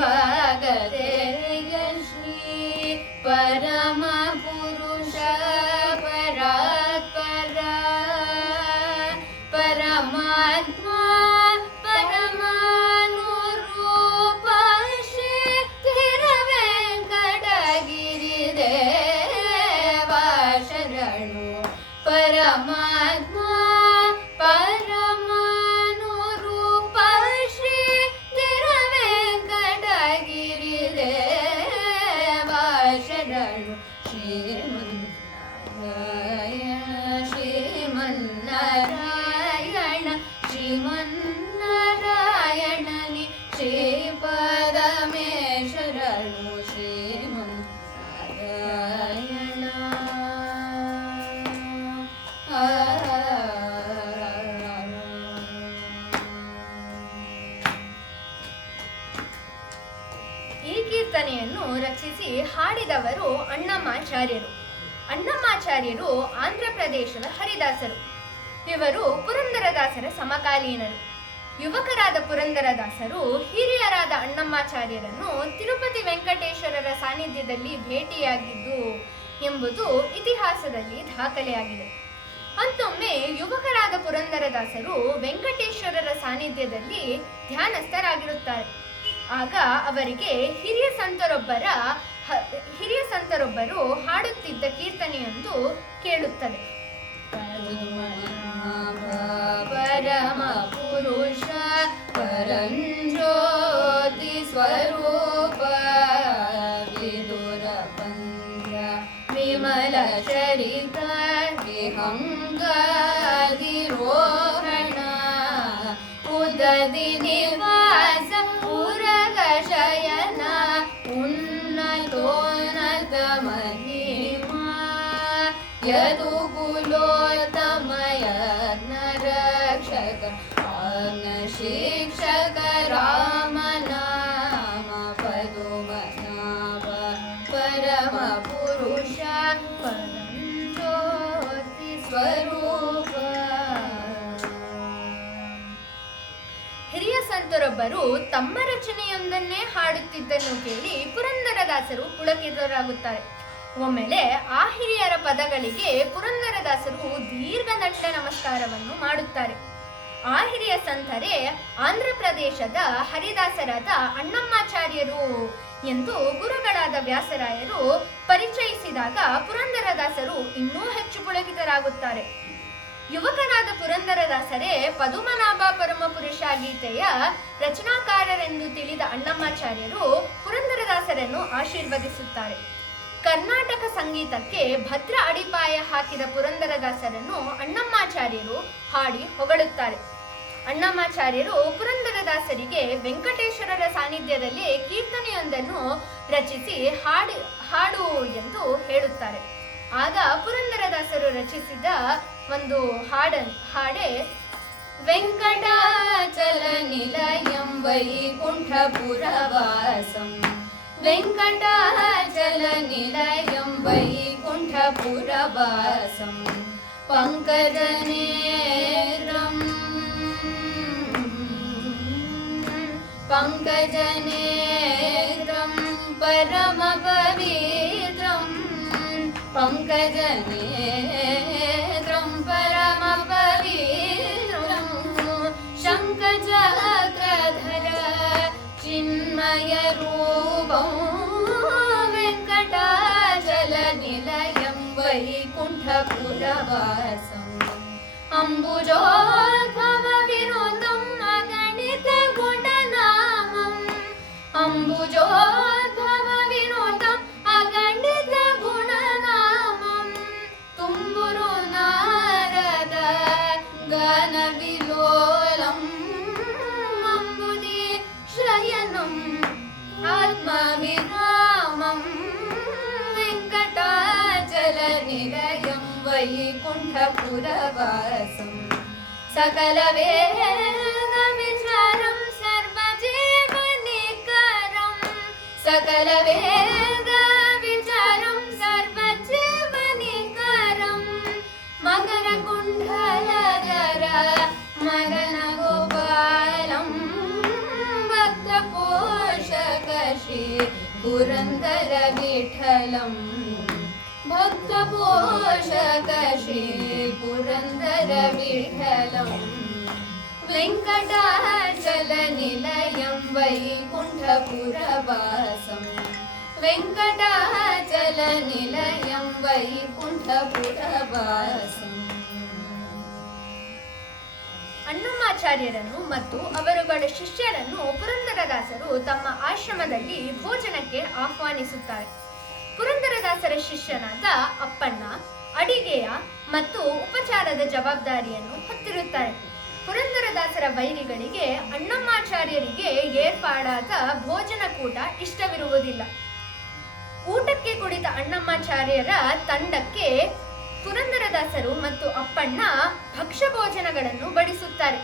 भगधेय श्री परम पुरुष परात्परा परमात्मा परमात्मा परमानुरूप श्री तिरुवेंकटगिरि देवा शरणु श्रीमन्नारायण श्रीमन्नारायण श्रीमन्नारायण नि श्रीपद मे शरणु श्रीमन्नारायण ಈ ಕೀರ್ತನೆಯನ್ನು ರಚಿಸಿ ಹಾಡಿದವರು ಅಣ್ಣಮ್ಮಾಚಾರ್ಯರು. ಅಣ್ಣಮ್ಮಾಚಾರ್ಯರು ಆಂಧ್ರ ಪ್ರದೇಶದ ಹರಿದಾಸರು. ಇವರು ಪುರಂದರದಾಸರ ಸಮಕಾಲೀನರು. ಯುವಕರಾದ ಪುರಂದರದಾಸರು ಹಿರಿಯರಾದ ಅಣ್ಣಮ್ಮಾಚಾರ್ಯರನ್ನು ತಿರುಪತಿ ವೆಂಕಟೇಶ್ವರರ ಸಾನ್ನಿಧ್ಯದಲ್ಲಿ ಭೇಟಿಯಾಗಿದ್ದು ಎಂಬುದು ಇತಿಹಾಸದಲ್ಲಿ ದಾಖಲೆಯಾಗಿದೆ. ಅಂತೊಮ್ಮೆ ಯುವಕರಾದ ಪುರಂದರದಾಸರು ವೆಂಕಟೇಶ್ವರರ ಸಾನ್ನಿಧ್ಯದಲ್ಲಿ ಧ್ಯಾನಸ್ಥರಾಗಿರುತ್ತಾರೆ. ಆಗ ಅವರಿಗೆ ಹಿರಿಯ ಸಂತರೊಬ್ಬರು ಹಾಡುತ್ತಿದ್ದ ಕೀರ್ತನೆಯೊಂದು ಕೇಳುತ್ತದೆ. ಪರಮ ಪುರುಷ ಪರಂಜ್ಯೋತಿ ವಿಮಲ ಚರಿತ ವಿಹಂಗಾದಿರೋಹಣ ಉದದಿ ನಿವಾಸ ಉರಗ ಶಯನ ಉನ್ನತೋನ್ನತ ಮಹಿಮಾ ಯದುಕುಲೋತ್ತಮಯ ನರಕ್ಷಕ ಆಜ್ಞ ಶಿಕ್ಷಕ ರಾಮ ನಾಮ ಪದುಮನಾಭ ಪರಮ ಪುರುಷ ಪರಂಜ್ಯೋತಿ ಸ್ವರೂಪ. ಹಿರಿಯ ಸಂತರೊಬ್ಬರು ತಮ್ಮ ರಚನೆಯೊಂದನ್ನೇ ಹಾಡುತ್ತಿದ್ದನ್ನು ಕೇಳಿ ಪುರಂದರದಾಸರು ಪುಳಕಿತರಾಗುತ್ತಾರೆ. ಒಮ್ಮೆಲೆ ಆ ಹಿರಿಯರ ಪದಗಳಿಗೆ ಪುರಂದರದಾಸರು ದೀರ್ಘ ದಂಡ ನಮಸ್ಕಾರವನ್ನು ಮಾಡುತ್ತಾರೆ. ಆ ಹಿರಿಯ ಸಂತರೇ ಆಂಧ್ರ ಪ್ರದೇಶದ ಹರಿದಾಸರಾದ ಅಣ್ಣಮ್ಮಾಚಾರ್ಯರು ಎಂದು ಗುರುಗಳಾದ ವ್ಯಾಸರಾಯರು ಪರಿಚಯಿಸಿದಾಗ ಪುರಂದರದಾಸರು ಇನ್ನೂ ಹೆಚ್ಚು ಪುಳಕಿತರಾಗುತ್ತಾರೆ. ಯುವಕರಾದ ಪುರಂದರದಾಸರೇ ಪದುಮನಾಭ ಪರಮಪುರುಷ ಗೀತೆಯ ರಚನಾಕಾರರೆಂದು ತಿಳಿದ ಅಣ್ಣಮ್ಮಾಚಾರ್ಯರು ಪುರಂದರದಾಸರನ್ನು ಆಶೀರ್ವದಿಸುತ್ತಾರೆ. ಕರ್ನಾಟಕ ಸಂಗೀತಕ್ಕೆ ಭದ್ರ ಅಡಿಪಾಯ ಹಾಕಿದ ಪುರಂದರದಾಸರನ್ನು ಅಣ್ಣಮ್ಮಾಚಾರ್ಯರು ಹಾಡಿ ಹೊಗಳುತ್ತಾರೆ. ಅಣ್ಣಮ್ಮಾಚಾರ್ಯರು ಪುರಂದರದಾಸರಿಗೆ ವೆಂಕಟೇಶ್ವರರ ಸಾನ್ನಿಧ್ಯದಲ್ಲಿ ಕೀರ್ತನೆಯೊಂದನ್ನು ರಚಿಸಿ ಹಾಡು ಎಂದು ಹೇಳುತ್ತಾರೆ. ಆಗ ಪುರಂದರದಾಸರು ರಚಿಸಿದ ಒಂದು ಹಾಡೇ ವೆಂಕಟಾಚಲ ನಿಲಯಂ ವೈಕುಂಠಪುರವಾಸಂ ವೆಂಕಟಾಚಲ ನಿಲಯಂ ವೈಕುಂಠಪುರವಾಸಂ ಪಂಕಜನೇತ್ರಂ ಪಂಕಜನೇತ್ರಂ ಪರಮ ಪವಿತ್ರಂ ಪಂಕಜನೇತ್ರಂ ಪರಮ ಪವಿತ್ರಂ ಶಂಖಚಕ್ರಧರ ಚಿನ್ಮಯ ರೂಪಂ ವೆಂಕಟಾಚಲ ನಿಲಯಂ ವೈಕುಂಠಪುರವಾಸಂ ಅಂಬುಜೋದ್ಭವ ವಿನೋದಂ ಅಗಣಿತ ಗುಣನಾಮಂ ಅಂಬುಜೋದ್ಭವ ವಿನೋದಂ ಅಗಣಿತ ಗುಣನಾಮಂ ತುಂಬುರು ನಾರದ ಗಾನ ವಿಲೋಲಂ ಅಂಬುದಿ ಶಯನಂ ಆತ್ಮವಿರಾಮಂ ವೆಂಕಟಾಚಲ ನಿಲಯಂ ವೈಕುಂಠಪುರವಾಸಂ ಸಕಲ ವೇದ ವಿಚಾರಂ ಸರ್ವಜೀವನಿಕರಂ ಸಕಲ ವೇದ ವಿಚಾರಂ ಸರ್ವಜೀವನಿಕರಂ ಮಕರ ಕುಂಡಲಧರ ಮಗನ ಗೋಪಾಲಂ ಭಕ್ತ ಪೋಷಕ ಶ್ರೀ ಪುರಂದರ ವಿಠಲಂ ಭಕ್ತ ಪೋಷಕ ಶ್ರೀ ಪುರಂದರ ವಿಠಲಂ ವೆಂಕಟಾಚಲ ನಿಲಯಂ ವೈಕುಂಠಪುರವಾಸಂ ವೆಂಕಟಾಚಲ ನಿಲಯಂ ವೈಕುಂಠಪುರವಾಸಂ. ಅಣ್ಣಮ್ಮಾಚಾರ್ಯರನ್ನು ಮತ್ತು ಅವರುಗಳ ಶಿಷ್ಯರನ್ನು ಪುರಂದರದಾಸರು ತಮ್ಮ ಆಶ್ರಮದಲ್ಲಿ ಭೋಜನಕ್ಕೆ ಆಹ್ವಾನಿಸುತ್ತಾರೆ. ಪುರಂದರದಾಸರ ಶಿಷ್ಯನಾದ ಅಪ್ಪಣ್ಣ ಅಡಿಗೆಯ ಮತ್ತು ಉಪಚಾರದ ಜವಾಬ್ದಾರಿಯನ್ನು ಹೊತ್ತಿರುತ್ತಾರೆ. ಪುರಂದರದಾಸರ ವೈರಿಗಳಿಗೆ ಅಣ್ಣಮ್ಮಾಚಾರ್ಯರಿಗೆ ಏರ್ಪಾಡಾದ ಭೋಜನ ಕೂಟ ಇಷ್ಟವಿರುವುದಿಲ್ಲ. ಊಟಕ್ಕೆ ಕುಳಿತ ಅಣ್ಣಮ್ಮಾಚಾರ್ಯರ ತಂಡಕ್ಕೆ ಪುರಂದರದಾಸರು ಮತ್ತು ಅಪ್ಪಣ್ಣ ಭಕ್ಷ್ಯ ಭೋಜನಗಳನ್ನು ಬಡಿಸುತ್ತಾರೆ.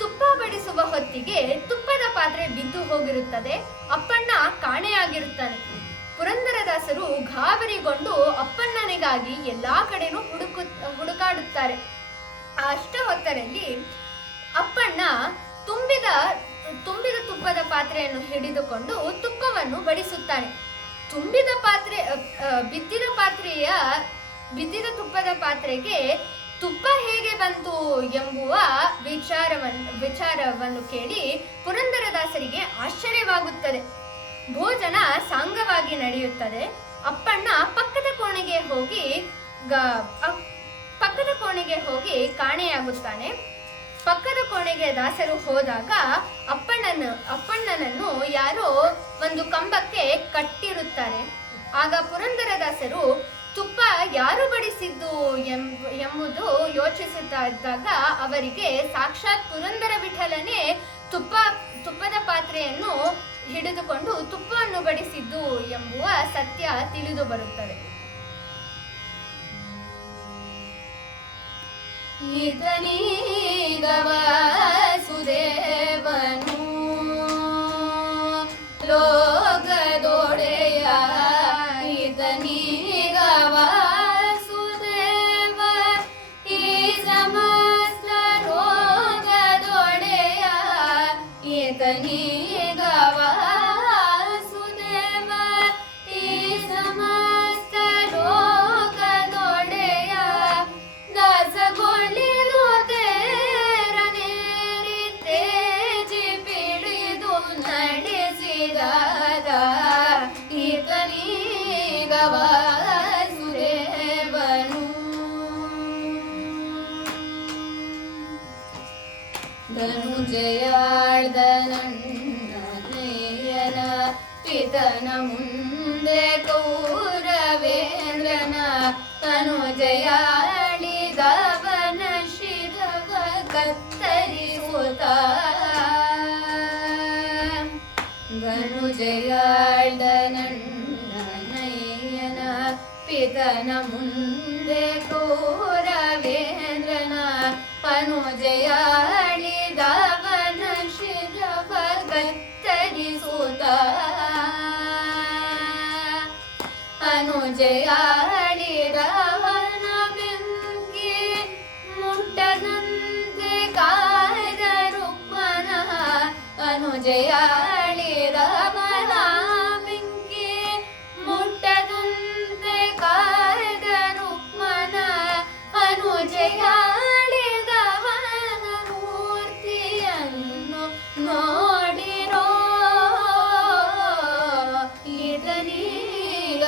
ತುಪ್ಪ ಬಡಿಸುವ ಹೊತ್ತಿಗೆ ತುಪ್ಪದ ಪಾತ್ರೆ ಬಿದ್ದು ಹೋಗಿರುತ್ತದೆ. ಅಪ್ಪಣ್ಣ ಕಾಣೆಯಾಗಿರುತ್ತಾನೆ. ಪುರಂದರದಾಸರು ಗಾಬರಿಗೊಂಡು ಅಪ್ಪಣ್ಣನಿಗಾಗಿ ಎಲ್ಲಾ ಕಡೆನೂ ಹುಡುಕಾಡುತ್ತಾರೆ. ಅಷ್ಟ ಹೊತ್ತರಲ್ಲಿ ಅಪ್ಪಣ್ಣ ತುಂಬಿದ ತುಪ್ಪದ ಪಾತ್ರೆಯನ್ನು ಹಿಡಿದುಕೊಂಡು ತುಪ್ಪವನ್ನು ಬಡಿಸುತ್ತಾನೆ. ತುಂಬಿದ ಪಾತ್ರೆ ಬಿದ್ದಿದ ತುಪ್ಪದ ಪಾತ್ರೆಗೆ ತುಪ್ಪ ಹೇಗೆ ಬಂತು ಎಂಬುವ ವಿಚಾರವನ್ನು ಕೇಳಿ ಪುರಂದರದಾಸರಿಗೆ ಆಶ್ಚರ್ಯವಾಗುತ್ತದೆ. ಭೋಜನ ಸಾಂಗವಾಗಿ ನಡೆಯುತ್ತದೆ. ಅಪ್ಪಣ್ಣ ಪಕ್ಕದ ಕೋಣೆಗೆ ಹೋಗಿ ಕಾಣೆಯಾಗುತ್ತಾನೆ. ಪಕ್ಕದ ಕೋಣೆಗೆ ದಾಸರು ಹೋದಾಗ ಅಪ್ಪಣ್ಣನನ್ನು ಯಾರೋ ಒಂದು ಕಂಬಕ್ಕೆ ಕಟ್ಟಿರುತ್ತಾರೆ. ಆಗ ಪುರಂದರದಾಸರು ತುಪ್ಪ ಯಾರು ಬಡಿಸಿದ್ದು ಎಂಬುದು ಯೋಚಿಸುತ್ತಾ ಇದ್ದಾಗ ಅವರಿಗೆ ಸಾಕ್ಷಾತ್ ಪುರಂದರ ವಿಠಲನೇ ತುಪ್ಪದ ಪಾತ್ರೆಯನ್ನು ಹಿಡಿದುಕೊಂಡು ತುಪ್ಪವನ್ನು ಬಡಿಸಿದ್ದು ಎಂಬುವ ಸತ್ಯ ತಿಳಿದು ಬರುತ್ತದೆ. ಈತನೀಗ ವಾಸುದೇವನು ಲೋಕದೊಡೆಯ, ಈತನೀಗ ವಾಸುದೇವ ಈ ಸಮಸ್ತ ಲೋಕದೊಡೆಯ, ಈತನೀಗ ವಾಸುದೇವ ಈ ಸಮಸ್ತ ಲೋಕದೊಡೆಯ, ದಾಸಗೊಳ್ಳಿರು ತೇರನೇರಿ ತೇಜಿ ಪಿಡಿದು ನಡೆಸಿದಾದ, ಈತನೀಗ ವಾಸುದೇವನು. ಧನುಜಯಾಳ್ದ ನನ್ನಯ್ಯನ ಪಿತನ ಮುಂದೆ ಕೌರವೇಂದ್ರನ, ತನುಜಯಾಳಿದವನ ಶಿರವ ಕತ್ತರಿಸುತ್ತ, ಧನುಜಯಾಳ್ದ ನನ್ನಯ್ಯನ ಪಿತನ ಮುಂದೆ ಕೌರವೇಂದ್ರನ, ಅನುಜಯಾಳಿದವನ ಶಿರವ ಕತ್ತರಿಸುತ್ತ, ಅನುಜಯಾಳಿದವನ ಬೆಂಕಿ ಮುಟ್ಟದಂತೆ ಕಾಯ್ದ ರುಕ್ಮನ, ಅನುಜಯಾಳಿದವನ ಬೆಂಕಿ ಮುಟ್ಟದಂತೆ ಕಾಯ್ದ ರುಕ್ಮನ, ಅನುಜಯಾಳಿದವನ ಮೂರ್ತಿಯನ್ನು ನೋಡಿರೋ, ಈತನೀಗ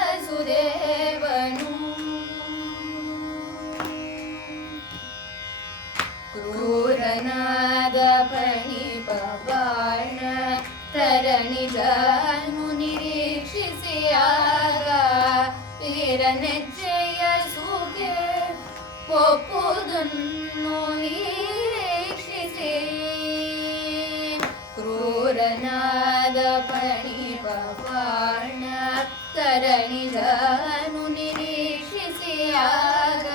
ವಾಸುದೇವನು. ಕ್ರೂರನಾದ ಪಣಿಪ ಬಾಣ ತರಣಿ ಜಾನು ನಿರೀಕ್ಷಿಸಿಯಾಗ, ವೀರನೆಜ್ಜೆಯ ಸೂಗೆ ಒಪ್ಪುದನ್ನು ವೀಕ್ಷಿಸಿ, ಕ್ರೂರನಾದ ಪಣಿಪ ಬಾಣ ತರಣಿ ಜಾನು ನಿರೀಕ್ಷಿಸಿಯಾಗ,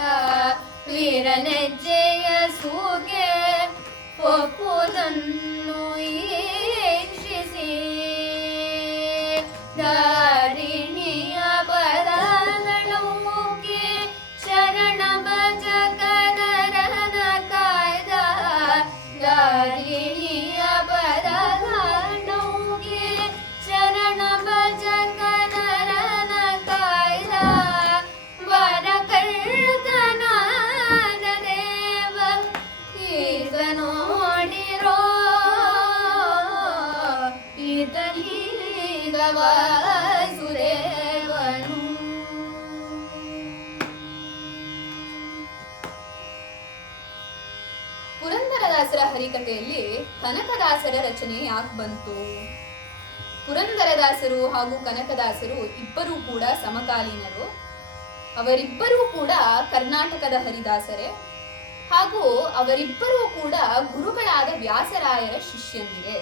ವೀರನೆಜ್ಜೆಯ ಸೂಗೆ ಒಪ್ಪುದನ್ನು ವೀಕ್ಷಿಸಿ, ದಾರಿಣಿಯ ಪದಗಳೂಕೆ ಶರಣ ಭಜಕನರನ ಕಾಯ್ದ, ದಾರಿಣಿಯ ಪದಗಳೂಕೆ ಶರಣ ಭಜಕನರನ ಕಾಯ್ದ, ವರಕರ್ತನಾದ ದೇವ ಈತ ನೋಡಿರೋ, ಈತನೀಗ ವಾಸುದೇವನು. ಪುರಂದರದಾಸರ ಹರಿಕಥೆಯಲ್ಲಿ ಕನಕದಾಸರ ರಚನೆ ಯಾಕೆ ಬಂತು? ಪುರಂದರದಾಸರು ಹಾಗೂ ಕನಕದಾಸರು ಇಬ್ಬರೂ ಕೂಡ ಸಮಕಾಲೀನರು. ಅವರಿಬ್ಬರೂ ಕೂಡ ಕರ್ನಾಟಕದ ಹರಿದಾಸರೇ, ಹಾಗೂ ಅವರಿಬ್ಬರೂ ಕೂಡ ಗುರುಗಳಾದ ವ್ಯಾಸರಾಯರ ಶಿಷ್ಯಂದಿರೇ.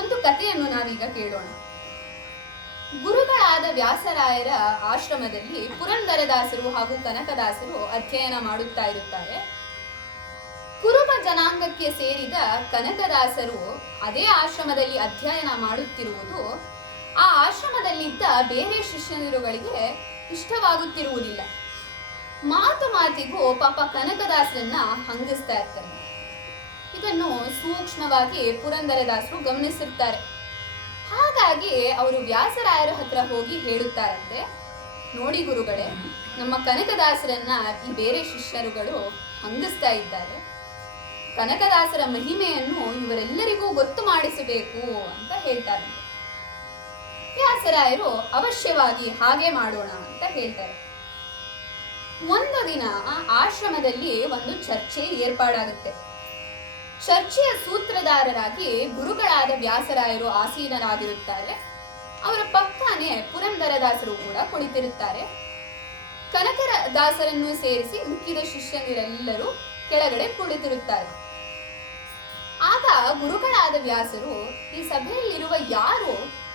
ಒಂದು ಕಥೆಯನ್ನು ನಾವೀಗ ಕೇಳೋಣ. ಗುರುಗಳಾದ ವ್ಯಾಸರಾಯರ ಆಶ್ರಮದಲ್ಲಿ ಪುರಂದರದಾಸರು ಹಾಗೂ ಕನಕದಾಸರು ಅಧ್ಯಯನ ಮಾಡುತ್ತಾ ಇರುತ್ತಾರೆ. ಕುರುಬ ಜನಾಂಗಕ್ಕೆ ಸೇರಿದ ಕನಕದಾಸರು ಅದೇ ಆಶ್ರಮದಲ್ಲಿ ಅಧ್ಯಯನ ಮಾಡುತ್ತಿರುವುದು ಆ ಆಶ್ರಮದಲ್ಲಿದ್ದ ಬೇರೆ ಶಿಷ್ಯಂದಿರುಗಳಿಗೆ ಇಷ್ಟವಾಗುತ್ತಿರುವುದಿಲ್ಲ. ಮಾತು ಮಾತಿಗೂ ಪಾಪ ಕನಕದಾಸರನ್ನ ಹಂಗಿಸ್ತಾ ಇರ್ತಾರೆ. ಇದನ್ನು ಸೂಕ್ಷ್ಮವಾಗಿ ಪುರಂದರದಾಸರು ಗಮನಿಸಿರ್ತಾರೆ. ಹಾಗಾಗಿ ಅವರು ವ್ಯಾಸರಾಯರ ಹತ್ರ ಹೋಗಿ ಹೇಳುತ್ತಾರಂತೆ, ನೋಡಿ ಗುರುಗಳೇ, ನಮ್ಮ ಕನಕದಾಸರನ್ನ ಈ ಬೇರೆ ಶಿಷ್ಯರುಗಳು ಹಂಗಿಸ್ತಾ ಇದ್ದಾರೆ. ಕನಕದಾಸರ ಮಹಿಮೆಯನ್ನು ಇವರೆಲ್ಲರಿಗೂ ಗೊತ್ತು ಮಾಡಿಸಬೇಕು ಅಂತ ಹೇಳ್ತಾರೆ. ವ್ಯಾಸರಾಯರು ಅವಶ್ಯವಾಗಿ ಹಾಗೆ ಮಾಡೋಣ ಅಂತ ಹೇಳ್ತಾರೆ. ಒಂದು ದಿನ ಆಶ್ರಮದಲ್ಲಿ ಒಂದು ಚರ್ಚೆ ಏರ್ಪಾಡಾಗುತ್ತೆ. ಚರ್ಚೆಯ ಸೂತ್ರಧಾರರಾಗಿ ಗುರುಗಳಾದ ವ್ಯಾಸರಾಯರು ಆಸೀನರಾಗಿರುತ್ತಾರೆ. ಅವರ ಪಕ್ಕನೆ ಪುರಂದರದಾಸರು ಕೂಡ ಕುಳಿತಿರುತ್ತಾರೆ. ಕನಕದಾಸರನ್ನು ಸೇರಿಸಿ ಮಿಕ್ಕಿದ ಶಿಷ್ಯಂದಿರೆಲ್ಲರೂ ಕೆಳಗಡೆ ಕುಳಿತಿರುತ್ತಾರೆ. ಆಗ ಗುರುಗಳಾದ ವ್ಯಾಸರು ಈ ಸಭೆಯಲ್ಲಿರುವ ಯಾರು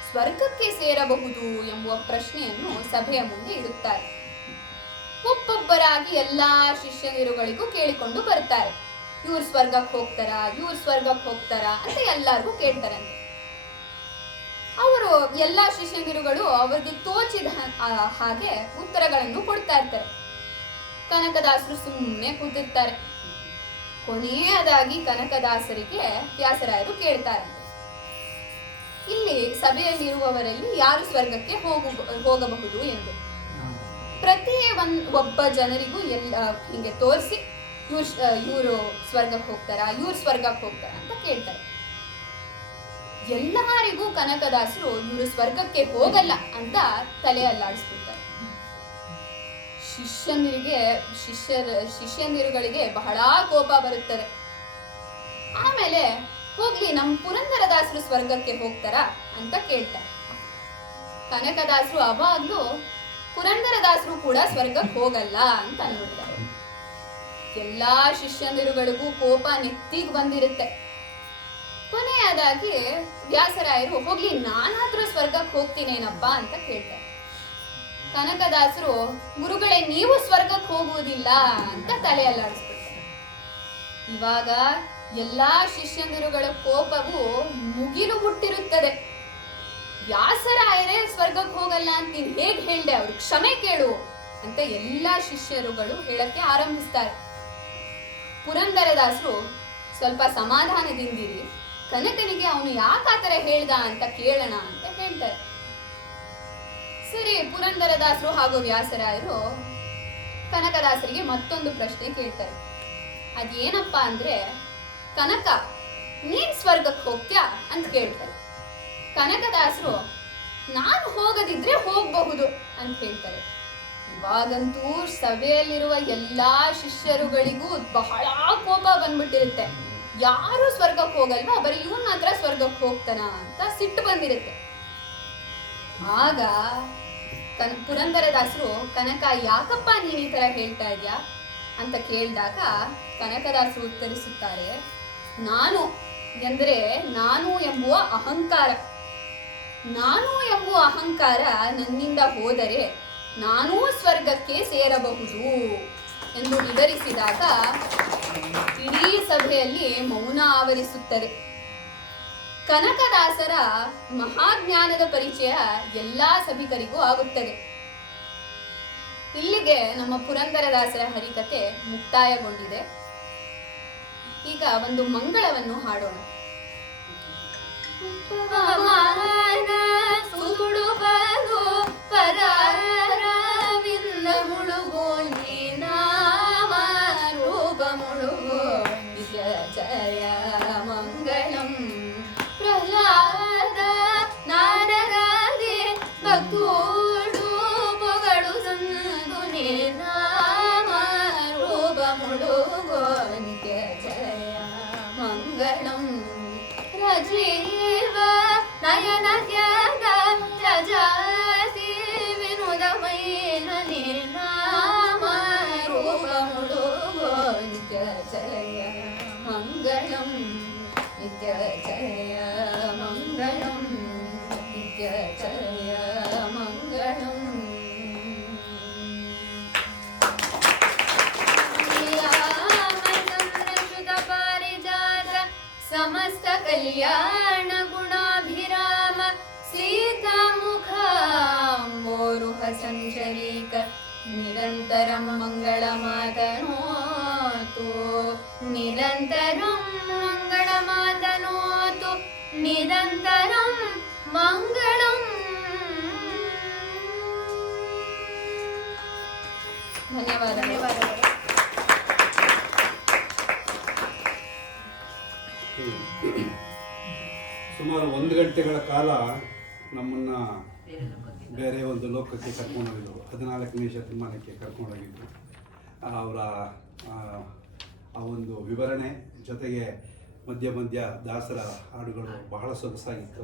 ಸ್ವರ್ಗಕ್ಕೆ ಸೇರಬಹುದು ಎಂಬುವ ಪ್ರಶ್ನೆಯನ್ನು ಸಭೆಯ ಮುಂದೆ ಇಡುತ್ತಾರೆ. ಒಬ್ಬೊಬ್ಬರಾಗಿ ಎಲ್ಲಾ ಶಿಷ್ಯಂದಿರುಗಳಿಗೂ ಕೇಳಿಕೊಂಡು ಬರ್ತಾರೆ. ಇವ್ರು ಸ್ವರ್ಗಕ್ಕೆ ಹೋಗ್ತಾರಾ, ಇವ್ರು ಸ್ವರ್ಗಕ್ಕೆ ಹೋಗ್ತಾರಾ ಅಂತ ಎಲ್ಲಾರ್ಗೂ ಕೇಳ್ತಾರಂತೆ. ಅವರು ಎಲ್ಲಾ ಶಿಷ್ಯಂದಿರುಗಳು ಅವರಿಗೆ ತೋಚಿದ ಹಾಗೆ ಉತ್ತರಗಳನ್ನು ಕೊಡ್ತಾ ಇರ್ತಾರೆ. ಕನಕದಾಸರು ಸುಮ್ಮನೆ ಕೂತಿರ್ತಾರೆ. ಕೊನೆಯದಾಗಿ ಕನಕದಾಸರಿಗೆ ವ್ಯಾಸರಾಯರು ಕೇಳ್ತಾರಂತೆ, ಇಲ್ಲಿ ಸಭೆಯಲ್ಲಿರುವವರಲ್ಲಿ ಯಾರು ಸ್ವರ್ಗಕ್ಕೆ ಹೋಗಬಹುದು ಎಂದು. ಪ್ರತಿ ಒಬ್ಬ ಜನರಿಗೂ ಹಿಂಗೆ ತೋರಿಸಿ ಇವರು ಸ್ವರ್ಗಕ್ಕೆ ಹೋಗ್ತಾರಾ, ಇವ್ರು ಸ್ವರ್ಗಕ್ಕೆ ಹೋಗ್ತಾರ ಅಂತ ಕೇಳ್ತಾರೆ. ಎಲ್ಲರಿಗೂ ಕನಕದಾಸರು ಇವರು ಸ್ವರ್ಗಕ್ಕೆ ಹೋಗಲ್ಲ ಅಂತ ತಲೆ ಅಲ್ಲಾಡಿಸ್ಬಿಡ್ತಾರೆ. ಶಿಷ್ಯಂದಿರುಗಳಿಗೆ ಬಹಳ ಕೋಪ ಬರುತ್ತದೆ. ಆಮೇಲೆ ಹೋಗ್ಲಿ ನಮ್ಮ ಪುರಂದರದಾಸರು ಸ್ವರ್ಗಕ್ಕೆ ಹೋಗ್ತಾರಾ ಅಂತ ಕೇಳ್ತಾರೆ. ಕನಕದಾಸರು ಅವಾಗ್ಲೂ ಪುರಂದರದಾಸರು ಕೂಡ ಸ್ವರ್ಗಕ್ಕೆ ಹೋಗಲ್ಲ ಅಂತ ಅನ್ಬಿಡ್ತಾರೆ. ಎಲ್ಲಾ ಶಿಷ್ಯಂದಿರುಗಳಿಗೂ ಕೋಪ ನೆತ್ತಿಗೆ ಬಂದಿರುತ್ತೆ. ಕೊನೆಯದಾಗಿ ವ್ಯಾಸರಾಯರು ಹೋಗ್ಲಿ ನಾನಾದ್ರೂ ಸ್ವರ್ಗಕ್ಕೆ ಹೋಗ್ತೀನೇನಪ್ಪ ಅಂತ ಕೇಳ್ತಾರೆ. ಕನಕದಾಸರು ಗುರುಗಳೇ ನೀವು ಸ್ವರ್ಗಕ್ಕೆ ಹೋಗುವುದಿಲ್ಲ ಅಂತ ತಲೆ ಅಲ್ಲಾಡಿಸ್ಬಿಡ್ತಾರೆ. ಇವಾಗ ಎಲ್ಲಾ ಶಿಷ್ಯಂದಿರುಗಳ ಕೋಪವು ಮುಗಿಲು ಮುಟ್ಟಿರುತ್ತದೆ. ವ್ಯಾಸರಾಯರೇ ಸ್ವರ್ಗಕ್ಕೆ ಹೋಗಲ್ಲ ಅಂತ ನೀನ್ ಹೇಗ್ ಹೇಳ್ದೆ, ಅವ್ರಿಗೆ ಕ್ಷಮೆ ಕೇಳು ಅಂತ ಎಲ್ಲಾ ಶಿಷ್ಯರುಗಳು ಹೇಳಕ್ಕೆ ಆರಂಭಿಸ್ತಾರೆ. ಪುರಂದರದಾಸರು ಸ್ವಲ್ಪ ಸಮಾಧಾನದಿಂದಿರಿ, ಕನಕನಿಗೆ ಅವನು ಯಾಕಾತರ ಹೇಳ್ದ ಅಂತ ಕೇಳೋಣ ಅಂತ ಹೇಳ್ತಾರೆ. ಸರಿ, ಪುರಂದರದಾಸರು ಹಾಗೂ ವ್ಯಾಸರಾಯರು ಕನಕದಾಸರಿಗೆ ಮತ್ತೊಂದು ಪ್ರಶ್ನೆ ಕೇಳ್ತಾರೆ. ಅದೇನಪ್ಪ ಅಂದ್ರೆ, ಕನಕ ನೀನ್ ಸ್ವರ್ಗಕ್ಕೆ ಹೋಗ್ತ್ಯಾ ಅಂತ ಕೇಳ್ತಾರೆ. ಕನಕದಾಸರು ನಾನು ಹೋಗದಿದ್ರೆ ಹೋಗಬಹುದು ಅಂತ ಹೇಳ್ತಾರೆ. ಇವಾಗಂತೂ ಸಭೆಯಲ್ಲಿರುವ ಎಲ್ಲಾ ಶಿಷ್ಯರುಗಳಿಗೂ ಬಹಳ ಕೋಪ ಬಂದ್ಬಿಟ್ಟಿರುತ್ತೆ. ಯಾರು ಸ್ವರ್ಗಕ್ಕೆ ಹೋಗಲ್ವಾ, ಬರೀ ಇವನ್ ಮಾತ್ರ ಸ್ವರ್ಗಕ್ಕೆ ಹೋಗ್ತಾನ ಅಂತ ಸಿಟ್ಟು ಬಂದಿರುತ್ತೆ. ಆಗ ಪುರಂದರದಾಸರು ಕನಕ ಯಾಕಪ್ಪ ನೀನ್ ಈ ತರ ಹೇಳ್ತಾ ಇದ್ಯಾ ಅಂತ ಕೇಳಿದಾಗ ಕನಕದಾಸರು ಉತ್ತರಿಸುತ್ತಾರೆ, ನಾನು ಎಂಬುವ ಅಹಂಕಾರ, ನಾನು ಎಂಬುವ ಅಹಂಕಾರ ನನ್ನಿಂದ ಹೋದರೆ ನಾನೂ ಸ್ವರ್ಗಕ್ಕೆ ಸೇರಬಹುದು ಎಂದು ವಿವರಿಸಿದಾಗ ಇಡೀ ಸಭೆಯಲ್ಲಿ ಮೌನ ಆವರಿಸುತ್ತದೆ. ಕನಕದಾಸರ ಮಹಾಜ್ಞಾನದ ಪರಿಚಯ ಎಲ್ಲಾ ಸಭಿಕರಿಗೂ ಆಗುತ್ತದೆ. ಇಲ್ಲಿಗೆ ನಮ್ಮ ಪುರಂದರದಾಸರ ಹರಿಕತೆ ಮುಕ್ತಾಯಗೊಂಡಿದೆ. ಈಗ ಒಂದು ಮಂಗಳವನ್ನು ಹಾಡೋಣ. ಜಯ ಮಂಗಳಂ ಪ್ರಹ್ಲಾದ ನಾರರಾದಿ ಭಕ್ತೋಡು ಪೊಗಳು ಸಂದು ನಾಮ ರೂಪ ಮುಳುಗೋ ನಿತ್ಯ ಜಯ ಮಂಗಳಂ ರಾಜೀವ ನಯನ ತ್ಯಾಗ ರಜಾಸಿ ವಿನೋದಮಯ ನಾಮ ರೂಪ ಮುಳುಗೋ ನಿತ್ಯ ಜಯ ಮಂಗಳಂ ನಿತ್ಯ ಜಯ ಮಂಗಳಂ ನಿತ್ಯ ಜಯ ಮಂಗಳಂ. ಶ್ರೀರಾಮಚಂದ್ರಚ್ಯುತ ಪಾರಿಜಾತ ಸಮಸ್ತ ಕಲ್ಯಾಣ ಗುಣಾಭಿರಾಮ ಸೀತಾಮುಖಾಂಬೋರುಹ ಸಂಚರೀಕ ನಿರಂತರಂ ಮಂಗಳಮಾತನೋತು ನಿರಂತರಂ ಮಂಗಳಮಾತನೋತು ನಿರಂತರಂ ಮಂಗಳಂ. ಧನ್ಯವಾದಗಳು. ಸುಮಾರು 1 ಗಂಟೆಗಳ ಕಾಲ ನಮ್ಮನ್ನು ಬೇರೆ ಒಂದು ಲೋಕಕ್ಕೆ ಕರ್ಕೊಂಡೋಗಿದ್ರು. 14ನೇ ಶತಮಾನಕ್ಕೆ ಕರ್ಕೊಂಡೋಗಿದ್ರು. ಅವರ ಆ ಒಂದು ವಿವರಣೆ ಜೊತೆಗೆ ಮಧ್ಯ ದಾಸರ ಹಾಡುಗಳು ಬಹಳ ಸೊಗಸಾಗಿತ್ತು.